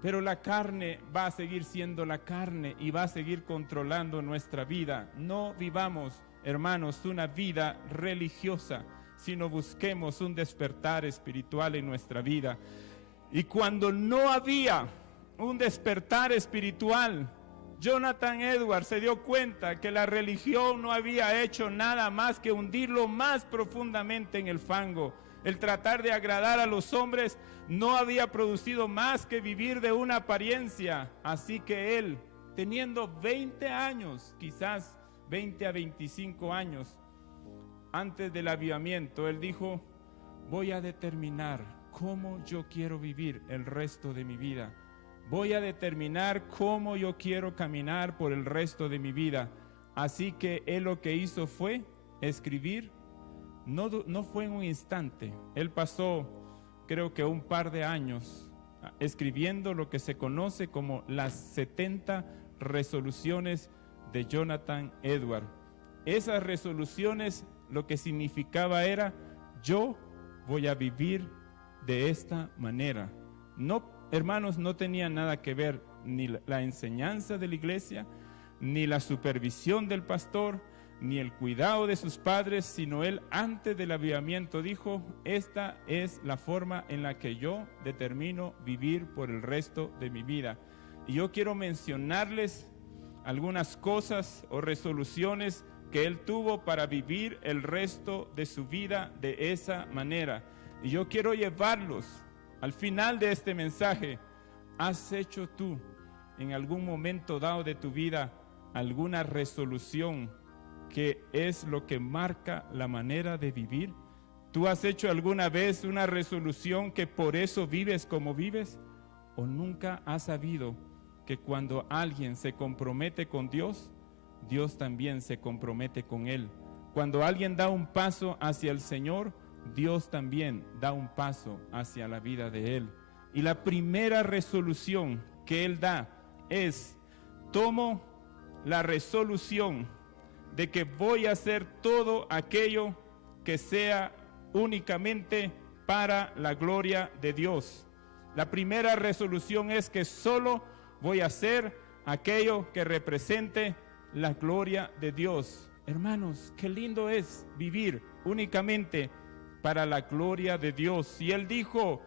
pero la carne va a seguir siendo la carne y va a seguir controlando nuestra vida. No vivamos, hermanos, una vida religiosa, sino busquemos un despertar espiritual en nuestra vida. Y cuando no había un despertar espiritual, Jonathan Edwards se dio cuenta que la religión no había hecho nada más que hundirlo más profundamente en el fango. El tratar de agradar a los hombres no había producido más que vivir de una apariencia. Así que él, teniendo 20 años, quizás 20 a 25 años, antes del avivamiento, él dijo: voy a determinar cómo yo quiero vivir el resto de mi vida. Voy a determinar cómo yo quiero caminar por el resto de mi vida. Así que él lo que hizo fue escribir. No fue en un instante. Él pasó, creo que un par de años, escribiendo lo que se conoce como las 70 resoluciones de Jonathan Edwards. Esas resoluciones lo que significaba era: yo voy a vivir de esta manera. No, hermanos, no tenía nada que ver ni la enseñanza de la iglesia, ni la supervisión del pastor, ni el cuidado de sus padres, sino él antes del avivamiento dijo: esta es la forma en la que yo determino vivir por el resto de mi vida. Y yo quiero mencionarles algunas cosas o resoluciones que él tuvo para vivir el resto de su vida de esa manera. Y yo quiero llevarlos al final de este mensaje. ¿Has hecho tú en algún momento dado de tu vida alguna resolución que es lo que marca la manera de vivir? ¿Tú has hecho alguna vez una resolución que por eso vives como vives? ¿O nunca has sabido que cuando alguien se compromete con Dios, Dios también se compromete con él? Cuando alguien da un paso hacia el Señor, Dios también da un paso hacia la vida de él. Y la primera resolución que él da es: tomo la resolución de que voy a hacer todo aquello que sea únicamente para la gloria de Dios. La primera resolución es que solo voy a hacer aquello que represente la gloria de Dios. Hermanos, qué lindo es vivir únicamente para la gloria de Dios. Y él dijo: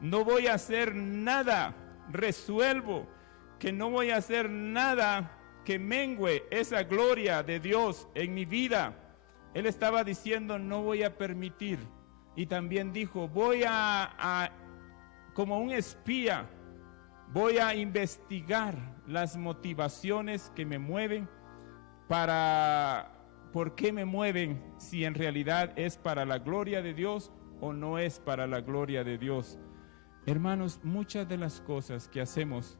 no voy a hacer nada, resuelvo que no voy a hacer nada que mengue esa gloria de Dios en mi vida. Él estaba diciendo: no voy a permitir. Y también dijo: voy a como un espía, voy a investigar las motivaciones que me mueven ¿por qué me mueven? Si en realidad es para la gloria de Dios o no es para la gloria de Dios. Hermanos, muchas de las cosas que hacemos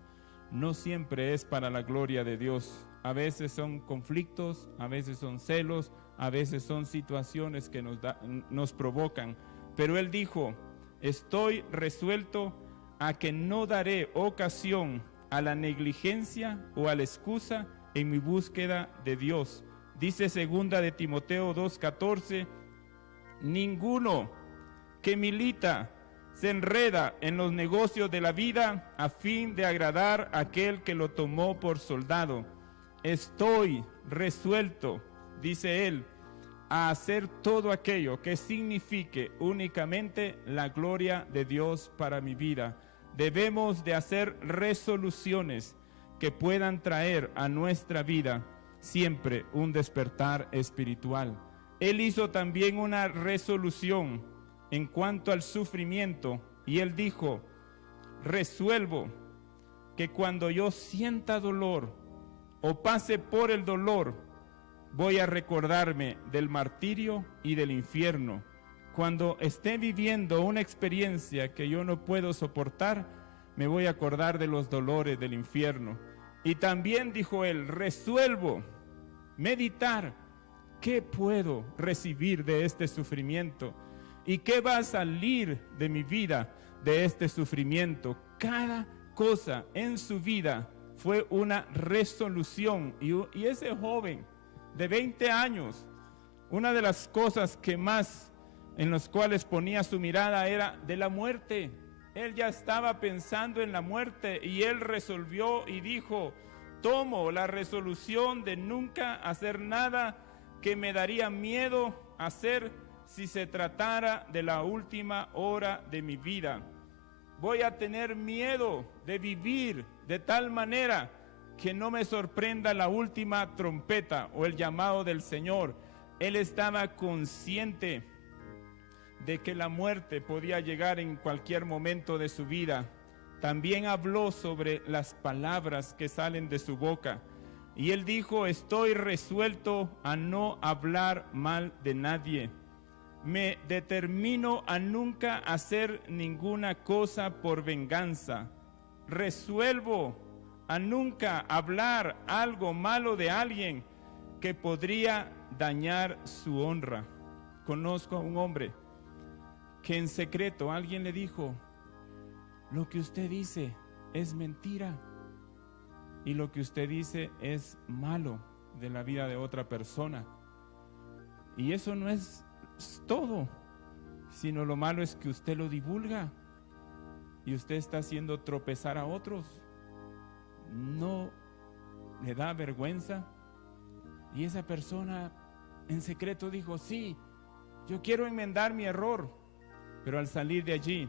no siempre es para la gloria de Dios. A veces son conflictos, a veces son celos, a veces son situaciones que nos provocan. Pero él dijo: estoy resuelto a que no daré ocasión a la negligencia o a la excusa en mi búsqueda de Dios. Dice 2 de Timoteo 2:14: ninguno que milita se enreda en los negocios de la vida a fin de agradar a aquel que lo tomó por soldado. Estoy resuelto, dice él, a hacer todo aquello que signifique únicamente la gloria de Dios para mi vida. debemos de hacer resoluciones que puedan traer a nuestra vida siempre un despertar espiritual. Él hizo también una resolución en cuanto al sufrimiento y él dijo: resuelvo que cuando yo sienta dolor o pase por el dolor, voy a recordarme del martirio y del infierno. Cuando esté viviendo una experiencia que yo no puedo soportar, me voy a acordar de los dolores del infierno. Y también dijo él: resuelvo meditar qué puedo recibir de este sufrimiento y qué va a salir de mi vida de este sufrimiento. Cada cosa en su vida fue una resolución. Y ese joven de 20 años, una de las cosas que más en las cuales ponía su mirada era de la muerte. Él ya estaba pensando en la muerte y él resolvió y dijo: tomo la resolución de nunca hacer nada que me daría miedo hacer si se tratara de la última hora de mi vida. Voy a tener miedo de vivir de tal manera que no me sorprenda la última trompeta o el llamado del Señor. Él estaba consciente de que la muerte podía llegar en cualquier momento de su vida. También habló sobre las palabras que salen de su boca. Y él dijo: estoy resuelto a no hablar mal de nadie. Me determino a nunca hacer ninguna cosa por venganza. Resuelvo a nunca hablar algo malo de alguien que podría dañar su honra. Conozco a un hombre que en secreto alguien le dijo: lo que usted dice es mentira y lo que usted dice es malo de la vida de otra persona. Y eso no es todo, sino lo malo es que usted lo divulga y usted está haciendo tropezar a otros. ¿No le da vergüenza? Y esa persona en secreto dijo: sí, yo quiero enmendar mi error. Pero al salir de allí,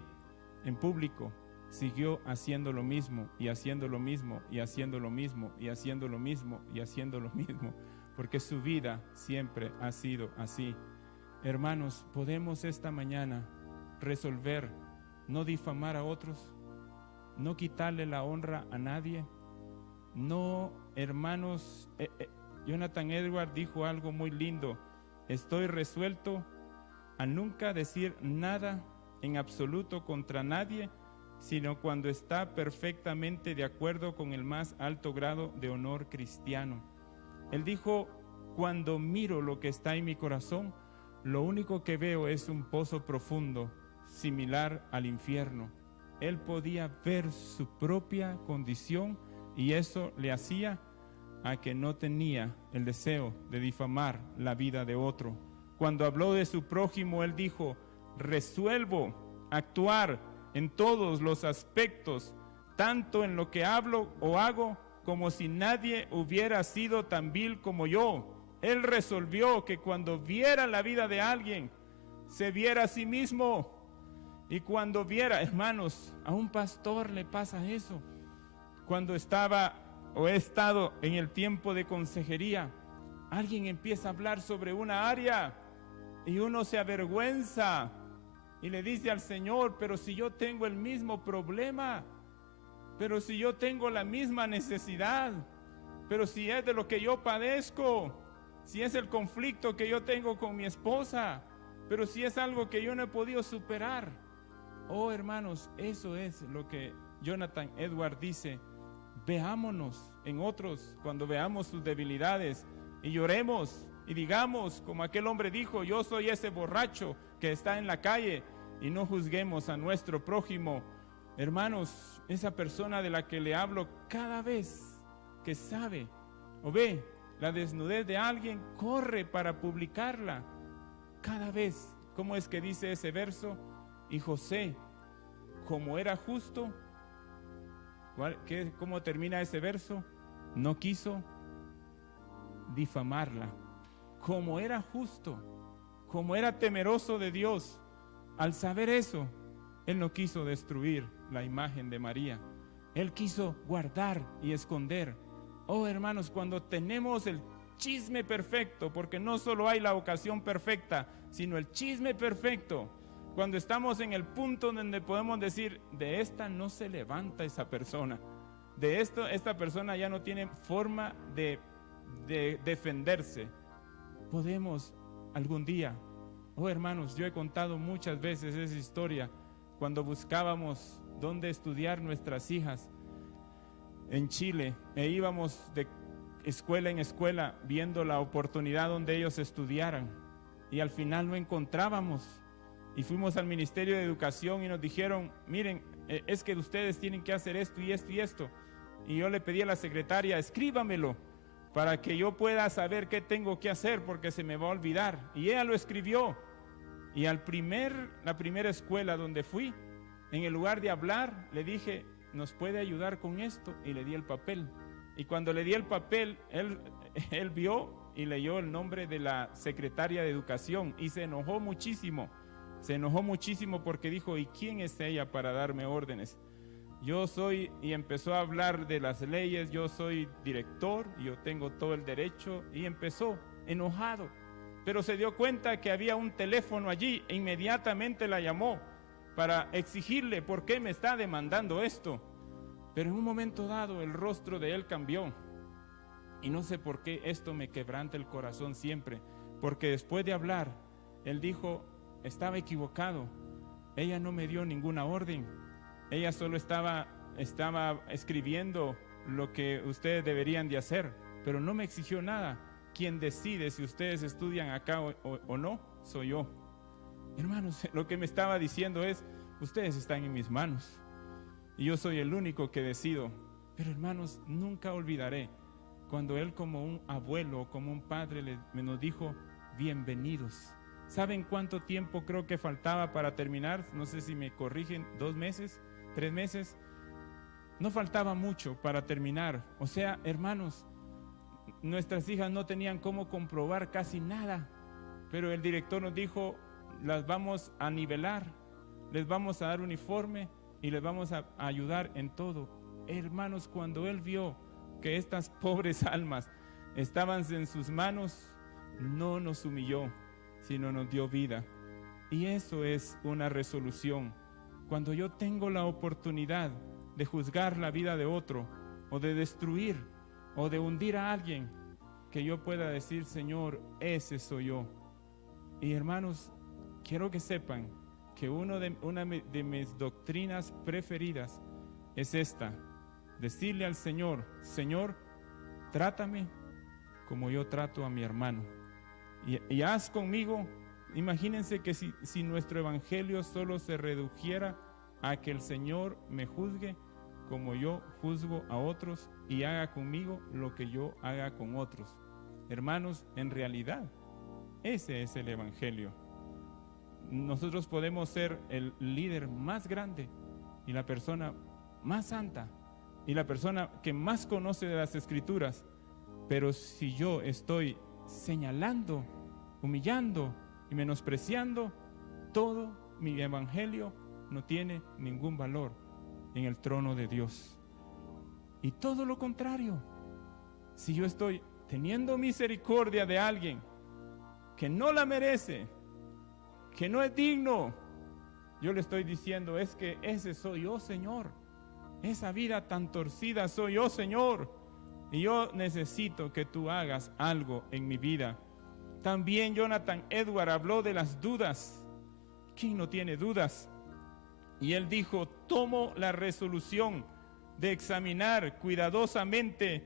en público, siguió haciendo lo mismo, y haciendo lo mismo, y haciendo lo mismo, y haciendo lo mismo, y haciendo lo mismo, porque su vida siempre ha sido así. Hermanos, ¿podemos esta mañana resolver no difamar a otros? ¿No quitarle la honra a nadie? No, hermanos, Jonathan Edwards dijo algo muy lindo: estoy resuelto a nunca decir nada en absoluto contra nadie, sino cuando está perfectamente de acuerdo con el más alto grado de honor cristiano. Él dijo: cuando miro lo que está en mi corazón, lo único que veo es un pozo profundo, similar al infierno. Él podía ver su propia condición y eso le hacía a que no tenía el deseo de difamar la vida de otro. Cuando habló de su prójimo, él dijo: resuelvo actuar en todos los aspectos, tanto en lo que hablo o hago, como si nadie hubiera sido tan vil como yo. Él resolvió que cuando viera la vida de alguien, se viera a sí mismo. Y cuando viera, hermanos, a un pastor le pasa eso. Cuando estaba o he estado en el tiempo de consejería, alguien empieza a hablar sobre una área y uno se avergüenza y le dice al Señor: pero si yo tengo el mismo problema, pero si yo tengo la misma necesidad, pero si es de lo que yo padezco, si es el conflicto que yo tengo con mi esposa, pero si es algo que yo no he podido superar. Oh, hermanos, eso es lo que Jonathan Edwards dice: veámonos en otros cuando veamos sus debilidades y lloremos y digamos, como aquel hombre dijo: yo soy ese borracho que está en la calle, y no juzguemos a nuestro prójimo. Hermanos, esa persona de la que le hablo, cada vez que sabe o ve la desnudez de alguien, corre para publicarla. Cada vez, ¿cómo es que dice ese verso? Y José, como era justo, ¿cómo termina ese verso? No quiso difamarla. Como era justo, como era temeroso de Dios, al saber eso, él no quiso destruir la imagen de María. Él quiso guardar y esconder. Oh, hermanos, cuando tenemos el chisme perfecto, porque no solo hay la ocasión perfecta, sino el chisme perfecto, cuando estamos en el punto donde podemos decir, de esta no se levanta esa persona, de esto esta persona ya no tiene forma de defenderse, podemos algún día. Oh, hermanos, yo he contado muchas veces esa historia cuando buscábamos dónde estudiar nuestras hijas en Chile, e íbamos de escuela en escuela viendo la oportunidad donde ellos estudiaran, y al final no encontrábamos, y fuimos al Ministerio de Educación y nos dijeron, miren, es que ustedes tienen que hacer esto y esto y esto, y yo le pedí a la secretaria, escríbamelo para que yo pueda saber qué tengo que hacer, porque se me va a olvidar, y ella lo escribió. Y la primera escuela donde fui, en el lugar de hablar, le dije, ¿nos puede ayudar con esto? Y le di el papel. Y cuando le di el papel, él vio y leyó el nombre de la secretaria de Educación y se enojó muchísimo. Se enojó muchísimo porque dijo, ¿y quién es ella para darme órdenes? Yo soy, y empezó a hablar de las leyes, yo soy director, yo tengo todo el derecho, y empezó enojado. Pero se dio cuenta que había un teléfono allí e inmediatamente la llamó para exigirle, ¿por qué me está demandando esto? Pero en un momento dado el rostro de él cambió, y no sé por qué esto me quebranta el corazón siempre, porque después de hablar, él dijo, estaba equivocado, ella no me dio ninguna orden, ella solo estaba escribiendo lo que ustedes deberían de hacer, pero no me exigió nada. Quien decide si ustedes estudian acá o no, soy yo. Hermanos, lo que me estaba diciendo es, ustedes están en mis manos y yo soy el único que decido. Pero hermanos, nunca olvidaré cuando él, como un abuelo, como un padre, me nos dijo, bienvenidos. ¿Saben cuánto tiempo creo que faltaba para terminar? No sé si me corrigen, 2 meses, 3 meses. No faltaba mucho para terminar. O sea, hermanos, nuestras hijas no tenían cómo comprobar casi nada, pero el director nos dijo, las vamos a nivelar, les vamos a dar uniforme y les vamos a ayudar en todo. Hermanos, cuando él vio que estas pobres almas estaban en sus manos, no nos humilló, sino nos dio vida. Y eso es una resolución. Cuando yo tengo la oportunidad de juzgar la vida de otro, o de destruir, o de hundir a alguien, que yo pueda decir, Señor, ese soy yo. Y hermanos, quiero que sepan que una de mis doctrinas preferidas es esta, decirle al Señor, Señor, trátame como yo trato a mi hermano, y haz conmigo. Imagínense que si nuestro evangelio solo se redujera a que el Señor me juzgue como yo juzgo a otros y haga conmigo lo que yo haga con otros. Hermanos, en realidad, ese es el evangelio. Nosotros podemos ser el líder más grande y la persona más santa y la persona que más conoce de las Escrituras, pero si yo estoy señalando, humillando y menospreciando, todo mi evangelio no tiene ningún valor en el trono de Dios. Y todo lo contrario, si yo estoy teniendo misericordia de alguien que no la merece, que no es digno, yo le estoy diciendo, es que ese soy yo, Señor, esa vida tan torcida soy yo, Señor, y yo necesito que tú hagas algo en mi vida. También Jonathan Edwards habló de las dudas. ¿Quién no tiene dudas? Y él dijo, tomo la resolución de examinar cuidadosamente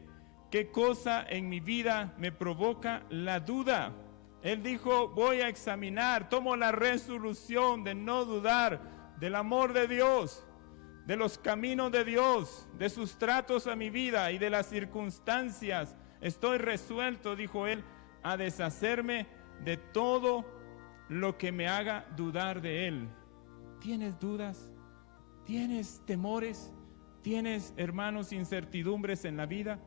qué cosa en mi vida me provoca la duda. Él dijo, voy a examinar, tomo la resolución de no dudar del amor de Dios, de los caminos de Dios, de sus tratos a mi vida y de las circunstancias. Estoy resuelto, dijo él, a deshacerme de todo lo que me haga dudar de Él. ¿Tienes dudas? ¿Tienes temores? ¿Tienes, hermanos, incertidumbres en la vida?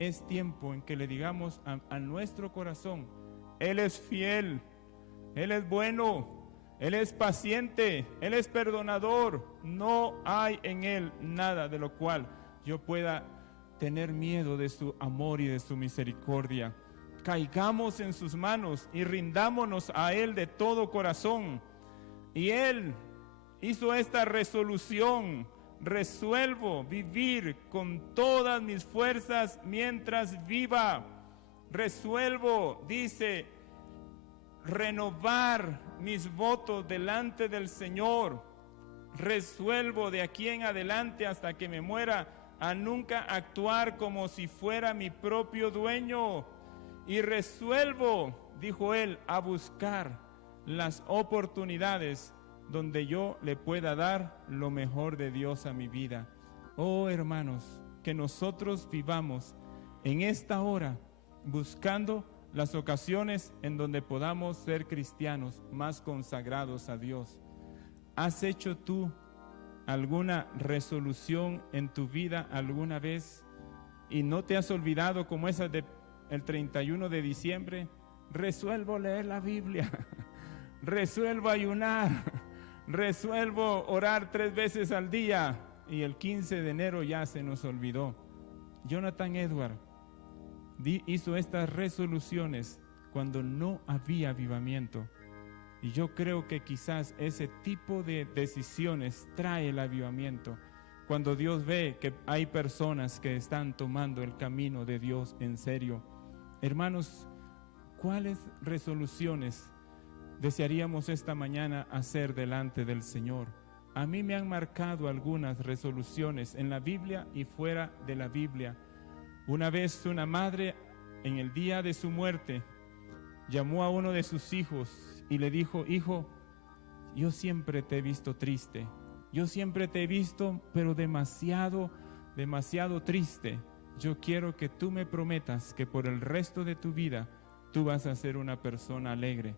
Es tiempo en que le digamos a nuestro corazón, Él es fiel, Él es bueno, Él es paciente, Él es perdonador. No hay en Él nada de lo cual yo pueda tener miedo de su amor y de su misericordia. Caigamos en sus manos y rindámonos a Él de todo corazón. Y Él hizo esta resolución: resuelvo vivir con todas mis fuerzas mientras viva. Resuelvo, dice, renovar mis votos delante del Señor. Resuelvo de aquí en adelante hasta que me muera a nunca actuar como si fuera mi propio dueño. Y resuelvo, dijo él, a buscar las oportunidades donde yo le pueda dar lo mejor de Dios a mi vida. Oh, hermanos, que nosotros vivamos en esta hora buscando las ocasiones en donde podamos ser cristianos más consagrados a Dios. ¿Has hecho tú alguna resolución en tu vida alguna vez y no te has olvidado como esa del 31 de diciembre? Resuelvo leer la Biblia, resuelvo ayunar, resuelvo orar 3 veces al día, y el 15 de enero ya se nos olvidó. Jonathan Edwards hizo estas resoluciones cuando no había avivamiento, y yo creo que quizás ese tipo de decisiones trae el avivamiento cuando Dios ve que hay personas que están tomando el camino de Dios en serio. Hermanos, ¿cuáles resoluciones desearíamos esta mañana hacer delante del Señor? A mí me han marcado algunas resoluciones en la Biblia y fuera de la Biblia. Una vez una madre, en el día de su muerte, llamó a uno de sus hijos y le dijo: hijo, yo siempre te he visto triste, yo siempre te he visto pero demasiado triste. Yo quiero que tú me prometas que por el resto de tu vida tú vas a ser una persona alegre.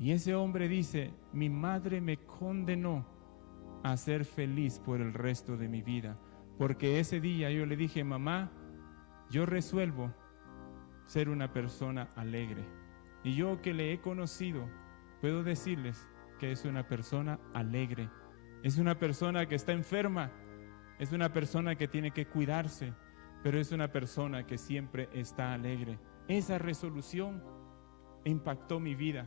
Y ese hombre dice: mi madre me condenó a ser feliz por el resto de mi vida, porque ese día yo le dije: mamá, yo resuelvo ser una persona alegre. Y yo, que le he conocido, puedo decirles que es una persona alegre. Es una persona que está enferma, es una persona que tiene que cuidarse, pero es una persona que siempre está alegre. Esa resolución impactó mi vida.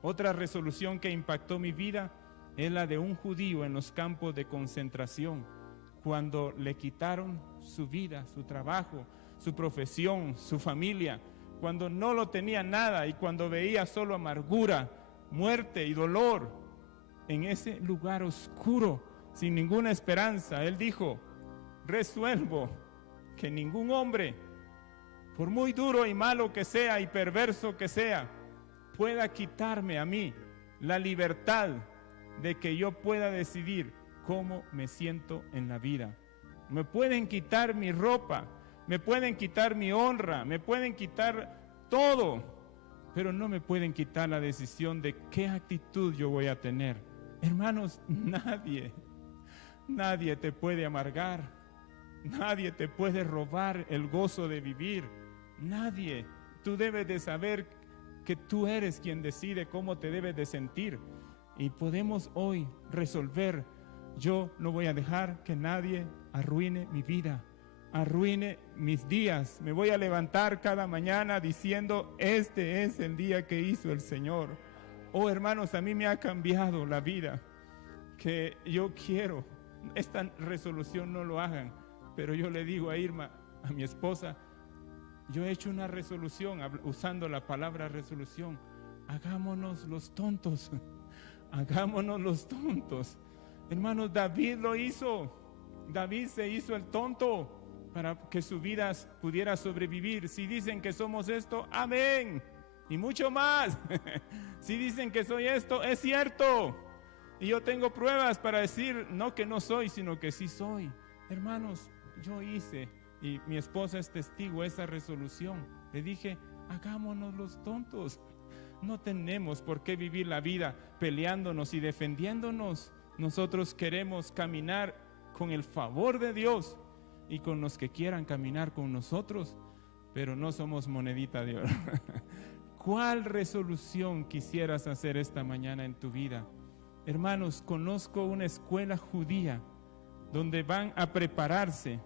Otra resolución que impactó mi vida es la de un judío en los campos de concentración, cuando le quitaron su vida, su trabajo, su profesión, su familia, cuando no lo tenía nada y cuando veía solo amargura, muerte y dolor. En ese lugar oscuro, sin ninguna esperanza, él dijo: resuelvo que ningún hombre, por muy duro y malo que sea y perverso que sea, pueda quitarme a mí la libertad de que yo pueda decidir cómo me siento en la vida. Me pueden quitar mi ropa, me pueden quitar mi honra, me pueden quitar todo, pero no me pueden quitar la decisión de qué actitud yo voy a tener. Hermanos, nadie te puede amargar, nadie te puede robar el gozo de vivir, nadie. Tú debes de saber que tú eres quien decide cómo te debes de sentir, y podemos hoy resolver: yo no voy a dejar que nadie arruine mi vida, arruine mis días. Me voy a levantar cada mañana diciendo: este es el día que hizo el Señor. Oh, hermanos, a mí me ha cambiado la vida, que yo quiero, esta resolución no lo hagan, pero yo le digo a Irma, a mi esposa, yo he hecho una resolución, usando la palabra resolución: hagámonos los tontos, hagámonos los tontos. Hermanos, David lo hizo. David se hizo el tonto para que su vida pudiera sobrevivir. Si dicen que somos esto, amén, y mucho más. Si dicen que soy esto, es cierto, y yo tengo pruebas para decir no que no soy, sino que sí soy. Hermanos, yo hice, y mi esposa es testigo, esa resolución. Le dije: hagámonos los tontos. No tenemos por qué vivir la vida peleándonos y defendiéndonos. Nosotros queremos caminar con el favor de Dios y con los que quieran caminar con nosotros, pero no somos monedita de oro. ¿Cuál resolución quisieras hacer esta mañana en tu vida? Hermanos, conozco una escuela judía donde van a prepararse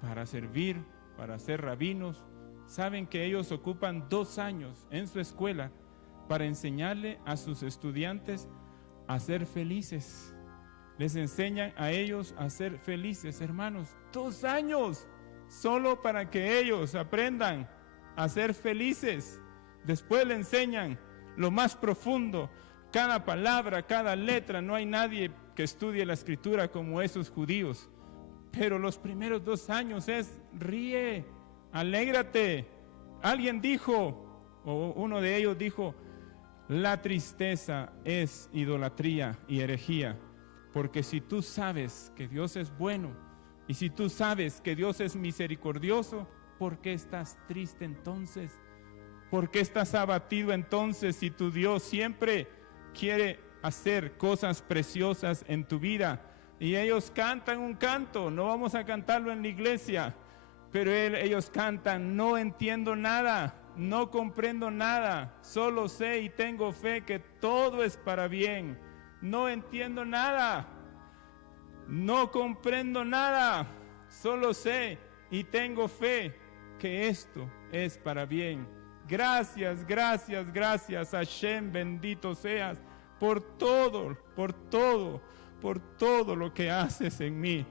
para servir, para ser rabinos. Saben que ellos ocupan 2 años en su escuela para enseñarle a sus estudiantes a ser felices. Les enseñan a ellos a ser felices, hermanos. 2 años solo para que ellos aprendan a ser felices. Después le enseñan lo más profundo, cada palabra, cada letra. No hay nadie que estudie la escritura como esos judíos. Pero los primeros 2 años es ríe, alégrate. Alguien dijo, o uno de ellos dijo, la tristeza es idolatría y herejía. Porque si tú sabes que Dios es bueno y si tú sabes que Dios es misericordioso, ¿por qué estás triste entonces? ¿Por qué estás abatido entonces si tu Dios siempre quiere hacer cosas preciosas en tu vida? Y ellos cantan un canto, no vamos a cantarlo en la iglesia, pero ellos cantan, no entiendo nada, no comprendo nada, solo sé y tengo fe que todo es para bien. No entiendo nada, no comprendo nada, solo sé y tengo fe que esto es para bien. Gracias, gracias, gracias, Hashem, bendito seas por todo lo que haces en mí.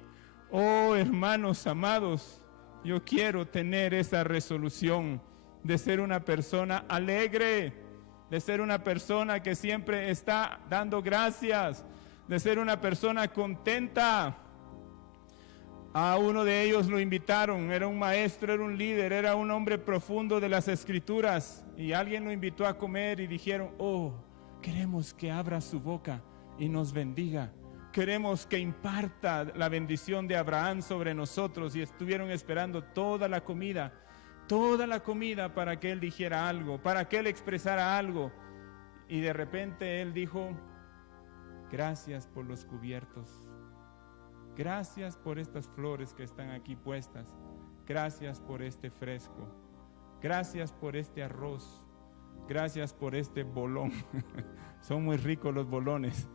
Oh, hermanos amados, yo quiero tener esa resolución de ser una persona alegre, de ser una persona que siempre está dando gracias, de ser una persona contenta. A uno de ellos lo invitaron, era un maestro, era un líder, era un hombre profundo de las escrituras, y alguien lo invitó a comer y dijeron, oh, queremos que abra su boca y nos bendiga. Queremos que imparta la bendición de Abraham sobre nosotros. Y estuvieron esperando toda la comida para que él dijera algo, para que él expresara algo. Y de repente él dijo, gracias por los cubiertos, gracias por estas flores que están aquí puestas, gracias por este fresco, gracias por este arroz, gracias por este bolón. Son muy ricos los bolones.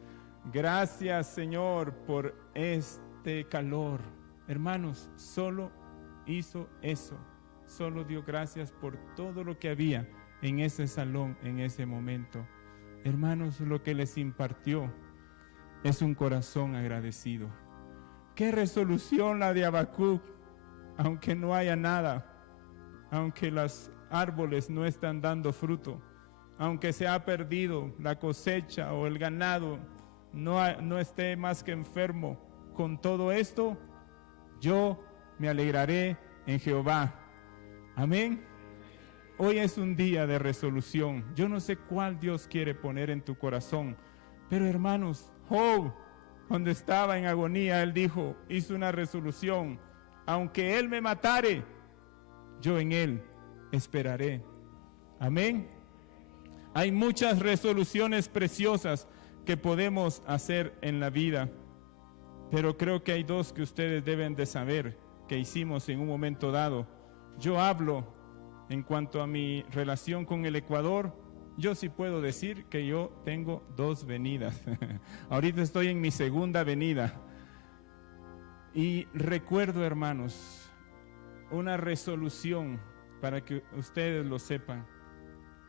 Gracias, Señor, por este calor. Hermanos, solo hizo eso. Solo dio gracias por todo lo que había en ese salón, en ese momento. Hermanos, lo que les impartió es un corazón agradecido. Qué resolución la de Habacuc, aunque no haya nada, aunque los árboles no están dando fruto, aunque se ha perdido la cosecha o el ganado, no esté más que enfermo. Con todo esto, yo me alegraré en Jehová. Amén. Hoy es un día de resolución. Yo no sé cuál Dios quiere poner en tu corazón, pero hermanos, Job, cuando estaba en agonía, él dijo, hizo una resolución, aunque él me matare, yo en él esperaré. Amén. Hay muchas resoluciones preciosas que podemos hacer en la vida, pero creo que hay 2 que ustedes deben de saber que hicimos en un momento dado. Yo hablo en cuanto a mi relación con el Ecuador. Yo sí puedo decir que yo tengo 2 venidas. Ahorita estoy en mi 2ª venida. Y recuerdo, hermanos, una resolución para que ustedes lo sepan.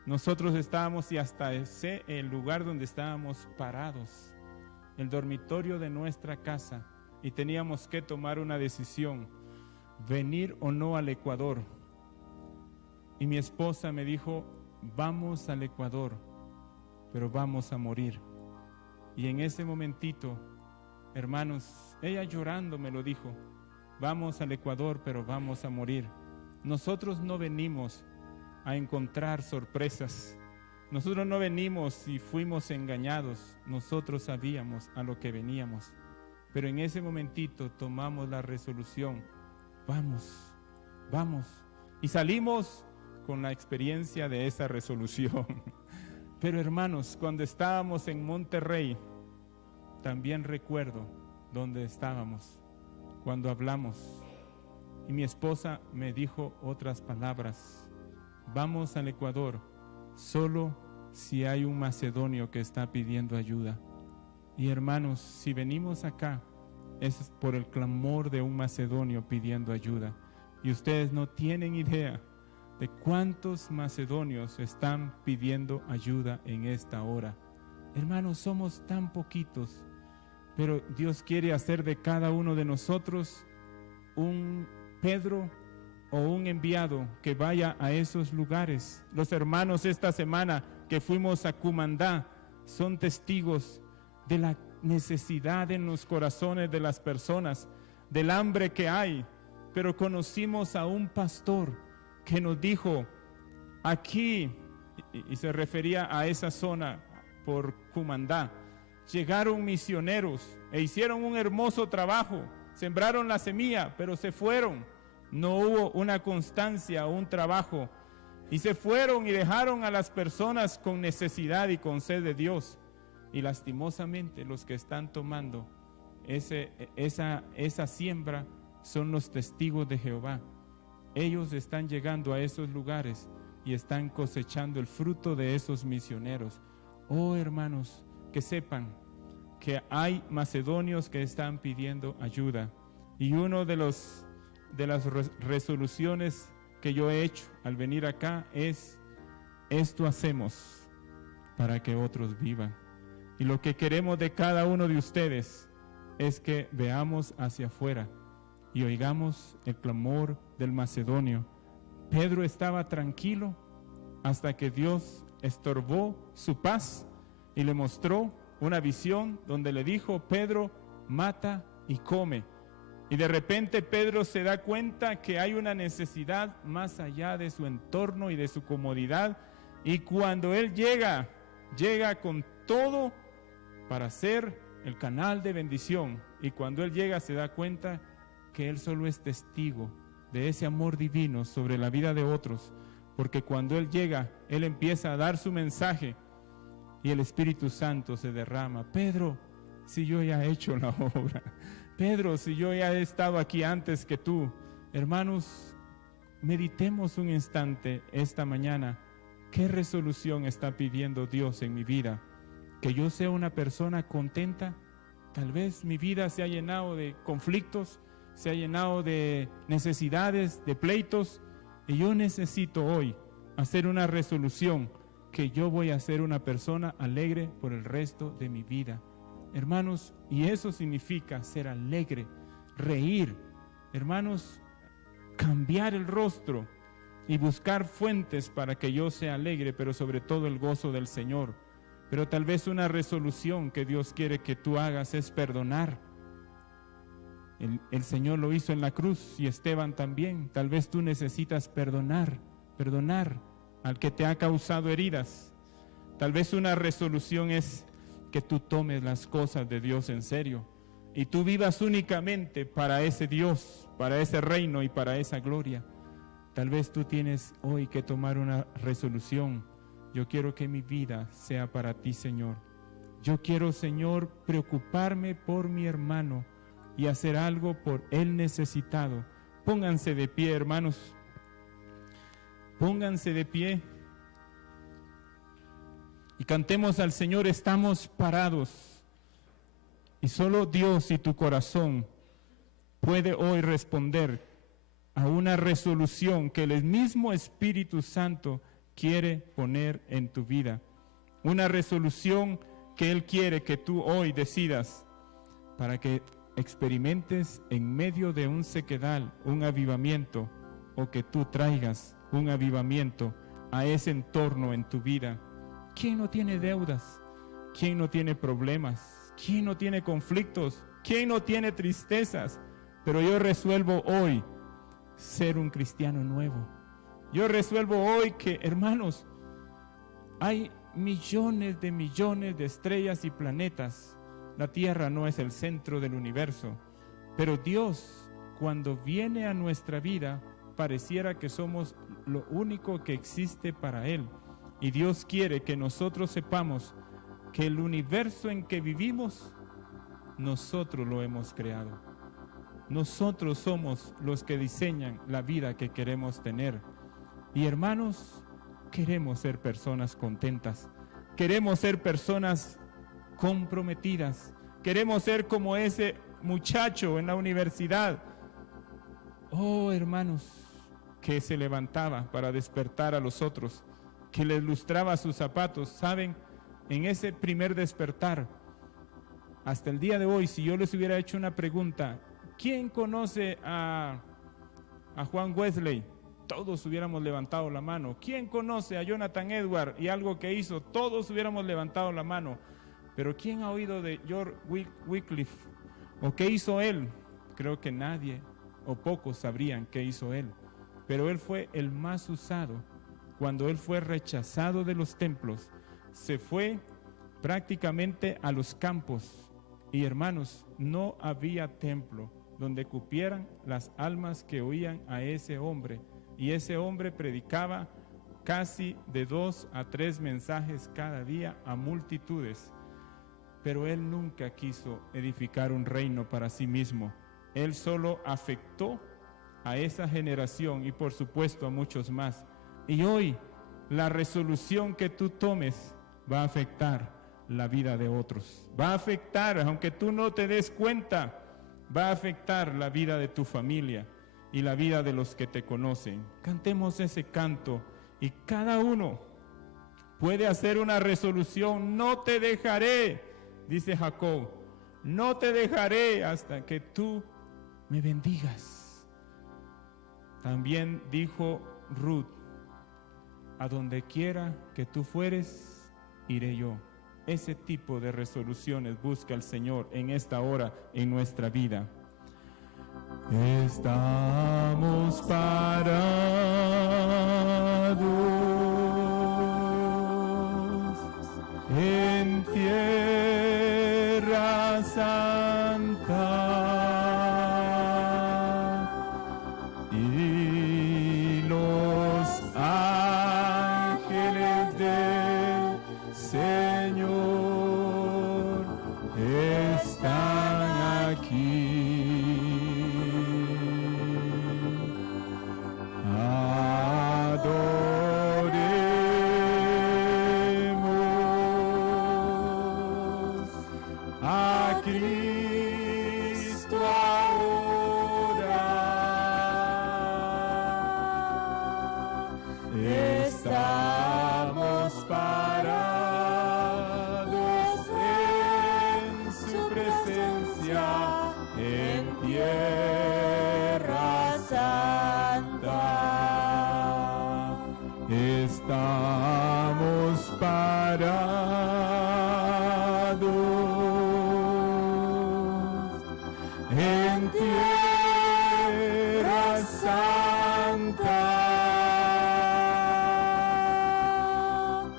Nosotros estábamos, y hasta sé el lugar donde estábamos parados, el dormitorio de nuestra casa, y teníamos que tomar una decisión, venir o no al Ecuador. Y mi esposa me dijo, vamos al Ecuador, pero vamos a morir. Y en ese momentito, hermanos, ella llorando me lo dijo, vamos al Ecuador, pero vamos a morir. Nosotros no venimos a encontrar sorpresas. Nosotros no venimos y fuimos engañados. Nosotros sabíamos a lo que veníamos. Pero en ese momentito tomamos la resolución. Vamos. Y salimos con la experiencia de esa resolución. Pero hermanos, cuando estábamos en Monterrey, también recuerdo dónde estábamos cuando hablamos. Y mi esposa me dijo otras palabras. Vamos al Ecuador solo si hay un macedonio que está pidiendo ayuda. Y hermanos, si venimos acá, es por el clamor de un macedonio pidiendo ayuda. Y ustedes no tienen idea de cuántos macedonios están pidiendo ayuda en esta hora. Hermanos, somos tan poquitos, pero Dios quiere hacer de cada uno de nosotros un Pedro o un enviado que vaya a esos lugares. Los hermanos esta semana que fuimos a Cumandá son testigos de la necesidad en los corazones de las personas, del hambre que hay, pero conocimos a un pastor que nos dijo, aquí, y se refería a esa zona por Cumandá, llegaron misioneros e hicieron un hermoso trabajo, sembraron la semilla, pero se fueron, no hubo una constancia, un trabajo, y se fueron y dejaron a las personas con necesidad y con sed de Dios. Y lastimosamente los que están tomando esa siembra son los testigos de Jehová. Ellos están llegando a esos lugares y están cosechando el fruto de esos misioneros. Oh hermanos, que sepan que hay macedonios que están pidiendo ayuda. Y uno de las resoluciones que yo he hecho al venir acá es: esto hacemos para que otros vivan. Y lo que queremos de cada uno de ustedes es que veamos hacia afuera y oigamos el clamor del macedonio. Pedro estaba tranquilo hasta que Dios estorbó su paz y le mostró una visión donde le dijo: Pedro, mata y come. Y de repente Pedro se da cuenta que hay una necesidad más allá de su entorno y de su comodidad. Y cuando él llega con todo para ser el canal de bendición. Y cuando él llega se da cuenta que él solo es testigo de ese amor divino sobre la vida de otros. Porque cuando él llega, él empieza a dar su mensaje y el Espíritu Santo se derrama. Pedro, si yo ya he hecho la obra. Pedro, si yo ya he estado aquí antes que tú. Hermanos, meditemos un instante esta mañana. ¿Qué resolución está pidiendo Dios en mi vida? Que yo sea una persona contenta. Tal vez mi vida se ha llenado de conflictos, se ha llenado de necesidades, de pleitos, y yo necesito hoy hacer una resolución que yo voy a ser una persona alegre por el resto de mi vida. Hermanos, y eso significa ser alegre, reír. Hermanos, cambiar el rostro y buscar fuentes para que yo sea alegre, pero sobre todo el gozo del Señor. Pero tal vez una resolución que Dios quiere que tú hagas es perdonar. El Señor lo hizo en la cruz y Esteban también. Tal vez tú necesitas perdonar al que te ha causado heridas. Tal vez una resolución es que tú tomes las cosas de Dios en serio y tú vivas únicamente para ese Dios, para ese reino y para esa gloria. Tal vez tú tienes hoy que tomar una resolución. Yo quiero que mi vida sea para ti, Señor. Yo quiero, Señor, preocuparme por mi hermano y hacer algo por el necesitado. Pónganse de pie, hermanos. Pónganse de pie. Y cantemos al Señor, estamos parados. Y solo Dios y tu corazón puede hoy responder a una resolución que el mismo Espíritu Santo quiere poner en tu vida. Una resolución que Él quiere que tú hoy decidas para que experimentes en medio de un sequedal, un avivamiento, o que tú traigas un avivamiento a ese entorno en tu vida. ¿Quién no tiene deudas? ¿Quién no tiene problemas? ¿Quién no tiene conflictos? ¿Quién no tiene tristezas? Pero yo resuelvo hoy ser un cristiano nuevo. Yo resuelvo hoy que, hermanos, hay millones de estrellas y planetas. La Tierra no es el centro del universo, pero Dios, cuando viene a nuestra vida, pareciera que somos lo único que existe para Él. Y Dios quiere que nosotros sepamos que el universo en que vivimos, nosotros lo hemos creado. Nosotros somos los que diseñan la vida que queremos tener. Y hermanos, queremos ser personas contentas. Queremos ser personas comprometidas. Queremos ser como ese muchacho en la universidad. Oh, hermanos, que se levantaba para despertar a los otros, que les lustraba sus zapatos. ¿Saben? En ese primer despertar, hasta el día de hoy, si yo les hubiera hecho una pregunta, ¿quién conoce a Juan Wesley? Todos hubiéramos levantado la mano. ¿Quién conoce a Jonathan Edwards y algo que hizo? Todos hubiéramos levantado la mano. Pero ¿quién ha oído de George Wycliffe? ¿O qué hizo él? Creo que nadie o pocos sabrían qué hizo él. Pero él fue el más usado. Cuando él fue rechazado de los templos, se fue prácticamente a los campos. Y hermanos, no había templo donde cupieran las almas que oían a ese hombre. Y ese hombre predicaba casi de 2 a 3 mensajes cada día a multitudes. Pero él nunca quiso edificar un reino para sí mismo. Él solo afectó a esa generación y por supuesto a muchos más. Y hoy la resolución que tú tomes va a afectar la vida de otros. Va a afectar, aunque tú no te des cuenta, va a afectar la vida de tu familia y la vida de los que te conocen. Cantemos ese canto y cada uno puede hacer una resolución. No te dejaré, dice Jacob, no te dejaré hasta que tú me bendigas. También dijo Ruth, a donde quiera que tú fueres, iré yo. Ese tipo de resoluciones busca el Señor en esta hora en nuestra vida. Estamos parados en tierra santa y los ángeles del Señor están aquí. Cristo ahora. Estamos parados en su presencia en tierra santa. Estamos parados en tierra santa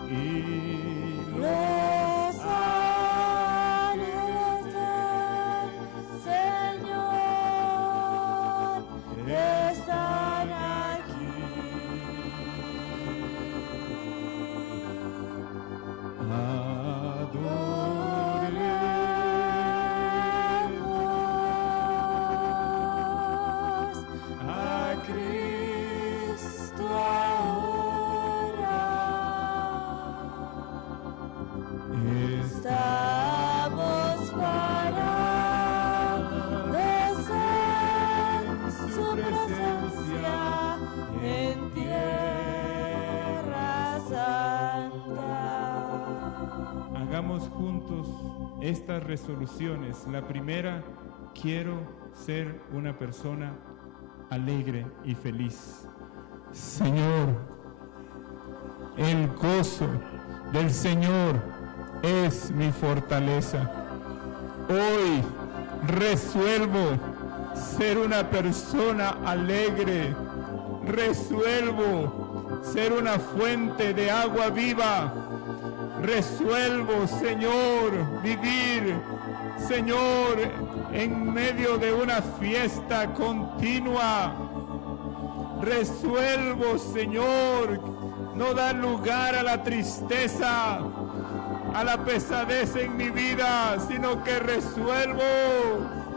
y los ángeles del Señor están aquí. Cristo ahora. Estamos parados en su presencia en tierra santa. Hagamos juntos estas resoluciones. La primera, quiero ser una persona alegre y feliz. Señor, el gozo del Señor es mi fortaleza. Hoy resuelvo ser una persona alegre. Resuelvo ser una fuente de agua viva. Resuelvo, Señor, vivir, Señor, en medio de una fiesta continua. Resuelvo, Señor, no dar lugar a la tristeza, a la pesadez en mi vida, sino que resuelvo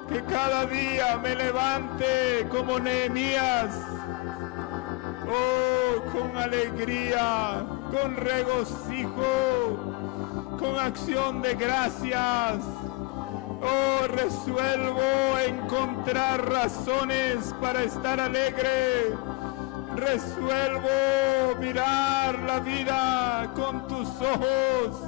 que cada día me levante como Nehemías, oh, con alegría, con regocijo, con acción de gracias. Oh, resuelvo encontrar razones para estar alegre. Resuelvo mirar la vida con tus ojos.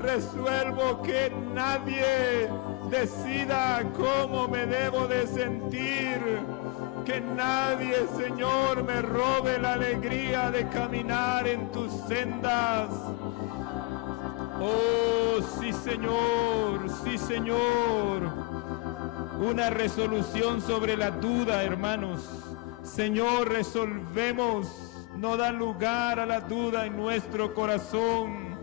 Resuelvo que nadie decida cómo me debo de sentir. Que nadie, Señor, me robe la alegría de caminar en tus sendas. Oh, sí, Señor, sí, Señor. Una resolución sobre la duda, hermanos. Señor, resolvemos. No da lugar a la duda en nuestro corazón.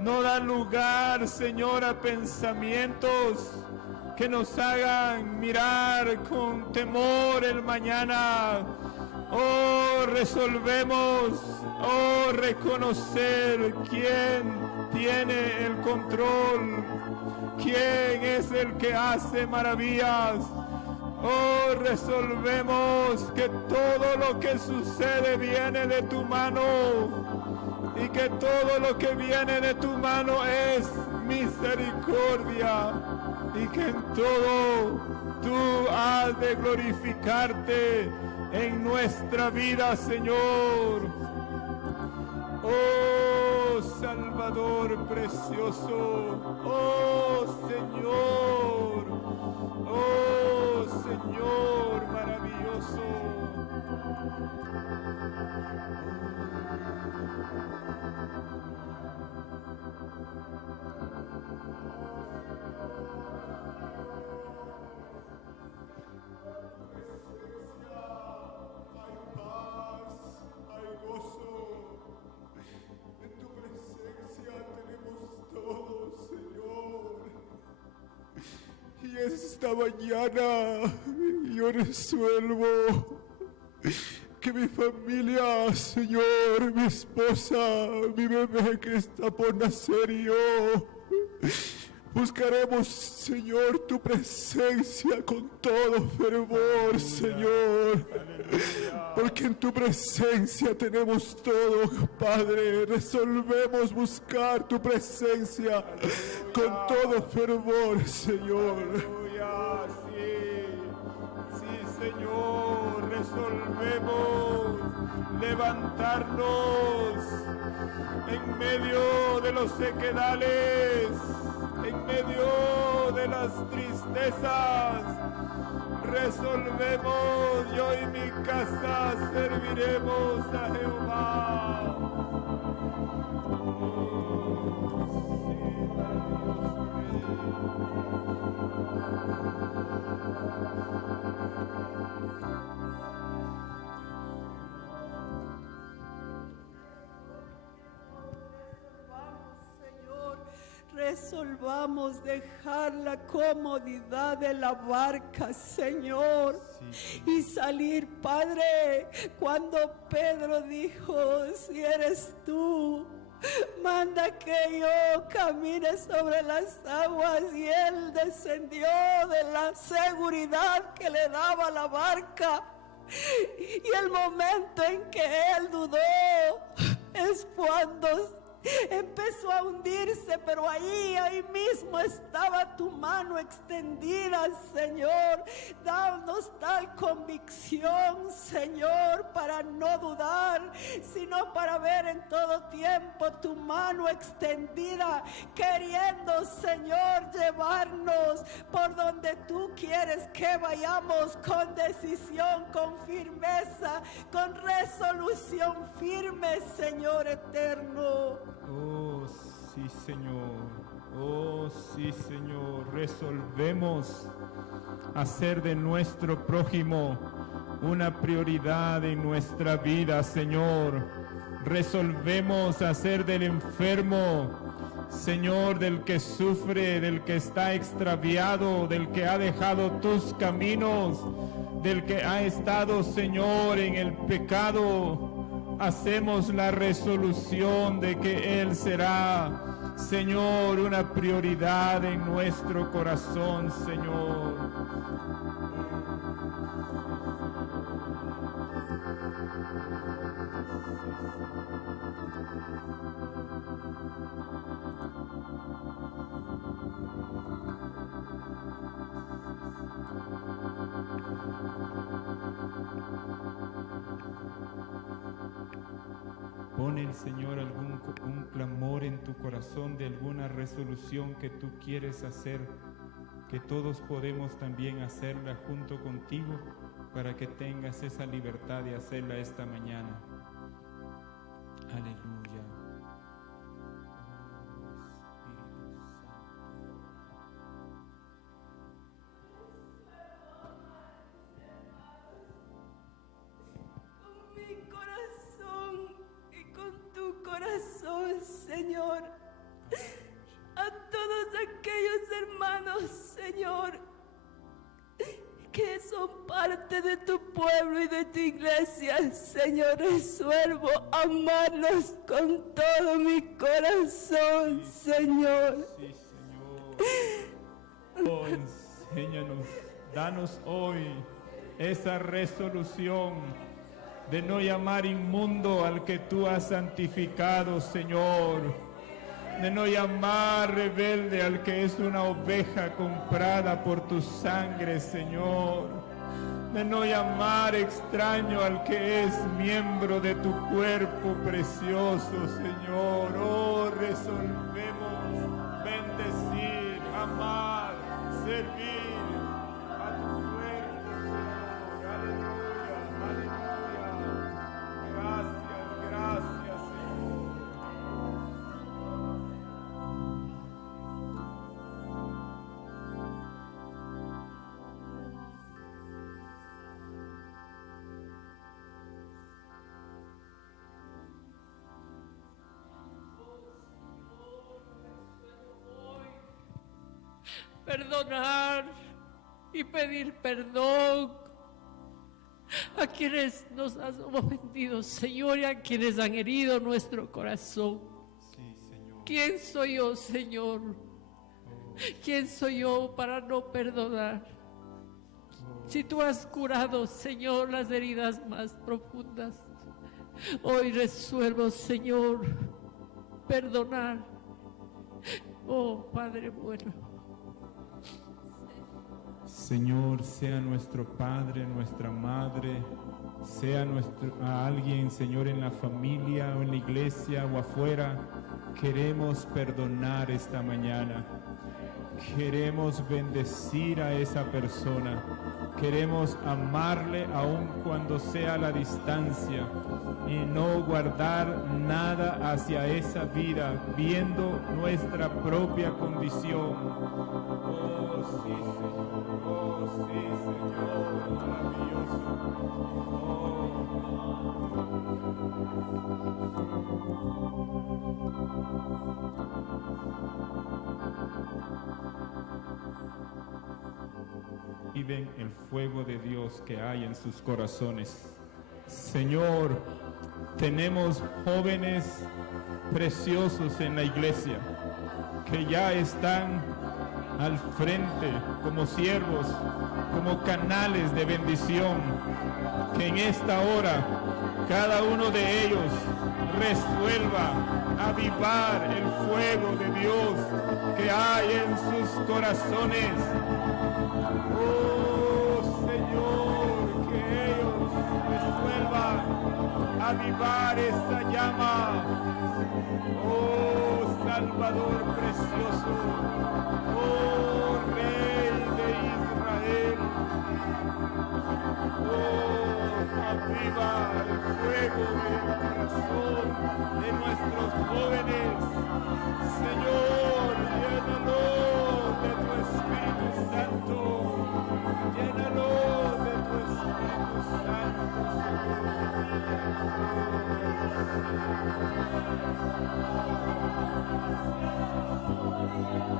No da lugar, Señor, a pensamientos que nos hagan mirar con temor el mañana. Oh, resolvemos, oh, reconocer quién tiene el control, quién es el que hace maravillas. Oh, resolvemos que todo lo que sucede viene de tu mano y que todo lo que viene de tu mano es misericordia y que en todo tú has de glorificarte en nuestra vida, Señor. Oh, Salvador precioso, oh, Señor, oh, Señor maravilloso. Esta mañana yo resuelvo que mi familia, Señor, mi esposa, mi bebé que está por nacer y yo, buscaremos, Señor, tu presencia con todo fervor, Señor. Porque en tu presencia tenemos todo, Padre. Resolvemos buscar tu presencia con todo fervor, Señor. Aleluya, sí, Señor, resolvemos levantarnos en medio de los sequedales, en medio de las tristezas. Resolvemos, yo y mi casa serviremos a Jehová. Resolvamos dejar la comodidad de la barca, Señor, y salir, Padre. Cuando Pedro dijo, si eres tú, manda que yo camine sobre las aguas, y él descendió de la seguridad que le daba la barca. Y el momento en que él dudó es cuando empezó a hundirse, pero ahí mismo estaba tu mano extendida, Señor. Danos tal convicción, Señor, para no dudar, sino para ver en todo tiempo tu mano extendida, queriendo, Señor, llevarnos por donde tú quieres que vayamos, con decisión, con firmeza, con resolución firme, Señor eterno. Oh, sí, Señor. Oh, sí, Señor. Resolvemos hacer de nuestro prójimo una prioridad en nuestra vida, Señor. Resolvemos hacer del enfermo, Señor, del que sufre, del que está extraviado, del que ha dejado tus caminos, del que ha estado, Señor, en el pecado. Hacemos la resolución de que Él será, Señor, una prioridad en nuestro corazón, Señor. pone el Señor un clamor en tu corazón de alguna resolución que tú quieres hacer, que todos podemos también hacerla junto contigo para que tengas esa libertad de hacerla esta mañana. Aleluya. Señor, a todos aquellos hermanos, Señor, que son parte de tu pueblo y de tu iglesia, Señor, resuelvo amarlos con todo mi corazón, Señor. Sí, Señor. Oh, enséñanos, danos hoy esa resolución de no llamar inmundo al que tú has santificado, Señor, de no llamar rebelde al que es una oveja comprada por tu sangre, Señor, de no llamar extraño al que es miembro de tu cuerpo precioso, Señor. Oh, resolvemos bendecir, amar, servir a tu cuerpo, Señor. Aleluya, aleluya. Gracias, Señor. Perdonar y pedir perdón a quienes nos han ofendido, Señor, y a quienes han herido nuestro corazón. Sí, Señor. ¿Quién soy yo, Señor? ¿Quién soy yo para no perdonar? Si tú has curado, Señor, las heridas más profundas, hoy resuelvo, Señor, perdonar. Oh, Padre bueno. Señor, sea nuestro Padre, nuestra Madre, sea a alguien, Señor, en la familia o en la iglesia o afuera, queremos perdonar esta mañana. Queremos bendecir a esa persona. Queremos amarle aun cuando sea a la distancia y no guardar nada hacia esa vida, viendo nuestra propia condición. Oh, sí, Señor. Oh, sí, Señor. Maravilloso. Y ven el fuego de Dios que hay en sus corazones. Señor, tenemos jóvenes preciosos en la iglesia que ya están al frente como siervos, como canales de bendición, que en esta hora cada uno de ellos resuelva avivar el fuego de Dios que hay en sus corazones. Oh, Señor, que ellos resuelvan avivar esa llama. Oh, Salvador precioso. Oh, Rey de Israel. Oh, aviva el fuego del corazón de nuestros jóvenes. Señor, llénalos de tu Espíritu Santo. Llénalos de tu Espíritu Santo, Señor.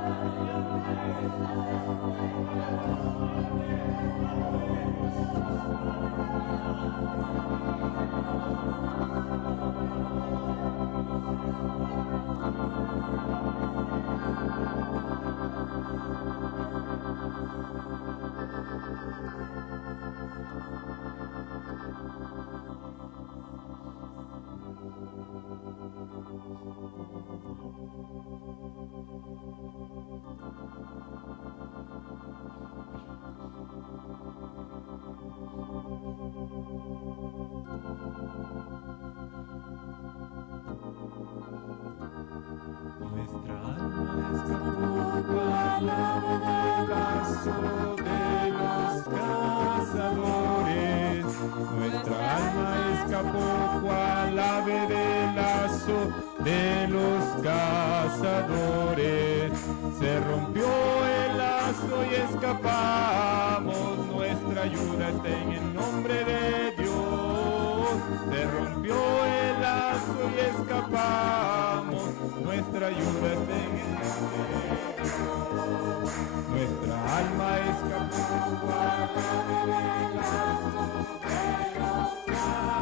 escapamos, nuestra ayuda está en el nombre de Dios. Se rompió el lazo y escapamos, nuestra ayuda está en el nombre de Dios. Nuestra alma escapó a la del lazo de los cazadores.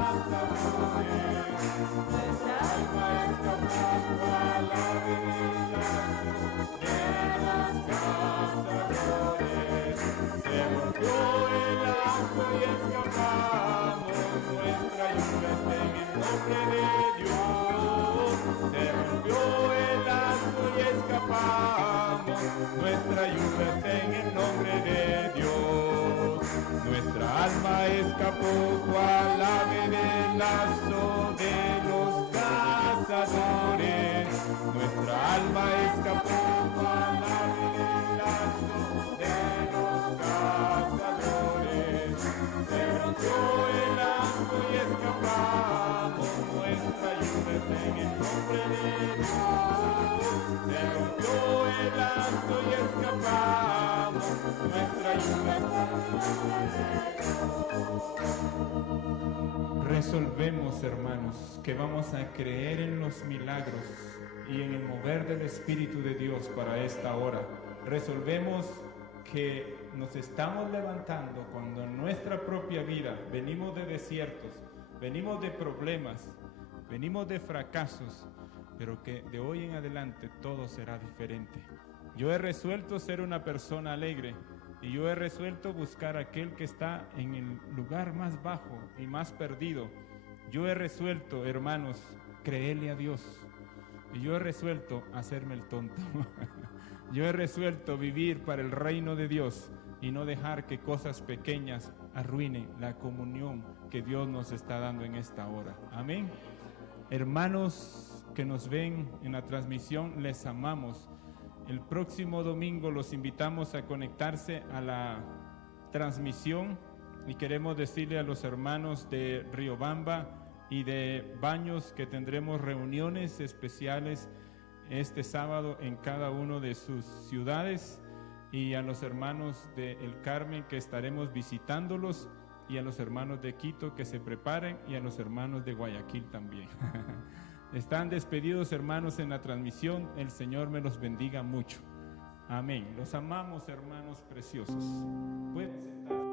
Nuestra alma escapó a la del lazo de los cazadores. Se rompió el lazo y escapamos, nuestra ayuda está en el nombre de Dios. Se rompió el lazo y escapamos, nuestra ayuda está en el nombre de Dios. Nuestra alma escapó cual ave del lazo de los cazadores. Nuestra alma escapó cual ave del lazo de los cazadores. Se rompió el lazo y escapamos, nuestra ayuda está en el nombre de Dios. Se rompió el lazo y escapamos, nuestra ayuda está en el nombre de Dios. Resolvemos, hermanos, que vamos a creer en los milagros y en el mover del Espíritu de Dios para esta hora. Resolvemos que nos estamos levantando cuando en nuestra propia vida venimos de desiertos, venimos de problemas, venimos de fracasos, pero que de hoy en adelante todo será diferente. Yo he resuelto ser una persona alegre y yo he resuelto buscar a aquel que está en el lugar más bajo y más perdido. Yo he resuelto, hermanos, creerle a Dios. Y yo he resuelto hacerme el tonto. Yo he resuelto vivir para el reino de Dios y no dejar que cosas pequeñas arruinen la comunión que Dios nos está dando en esta hora. Amén. Hermanos que nos ven en la transmisión, les amamos. El próximo domingo los invitamos a conectarse a la transmisión y queremos decirle a los hermanos de Riobamba y de Baños que tendremos reuniones especiales este sábado en cada uno de sus ciudades, y a los hermanos de El Carmen que estaremos visitándolos, y a los hermanos de Quito que se preparen, y a los hermanos de Guayaquil también. Están despedidos, hermanos, en la transmisión. El Señor me los bendiga mucho. Amén. Los amamos, hermanos preciosos. Pueden sentarse.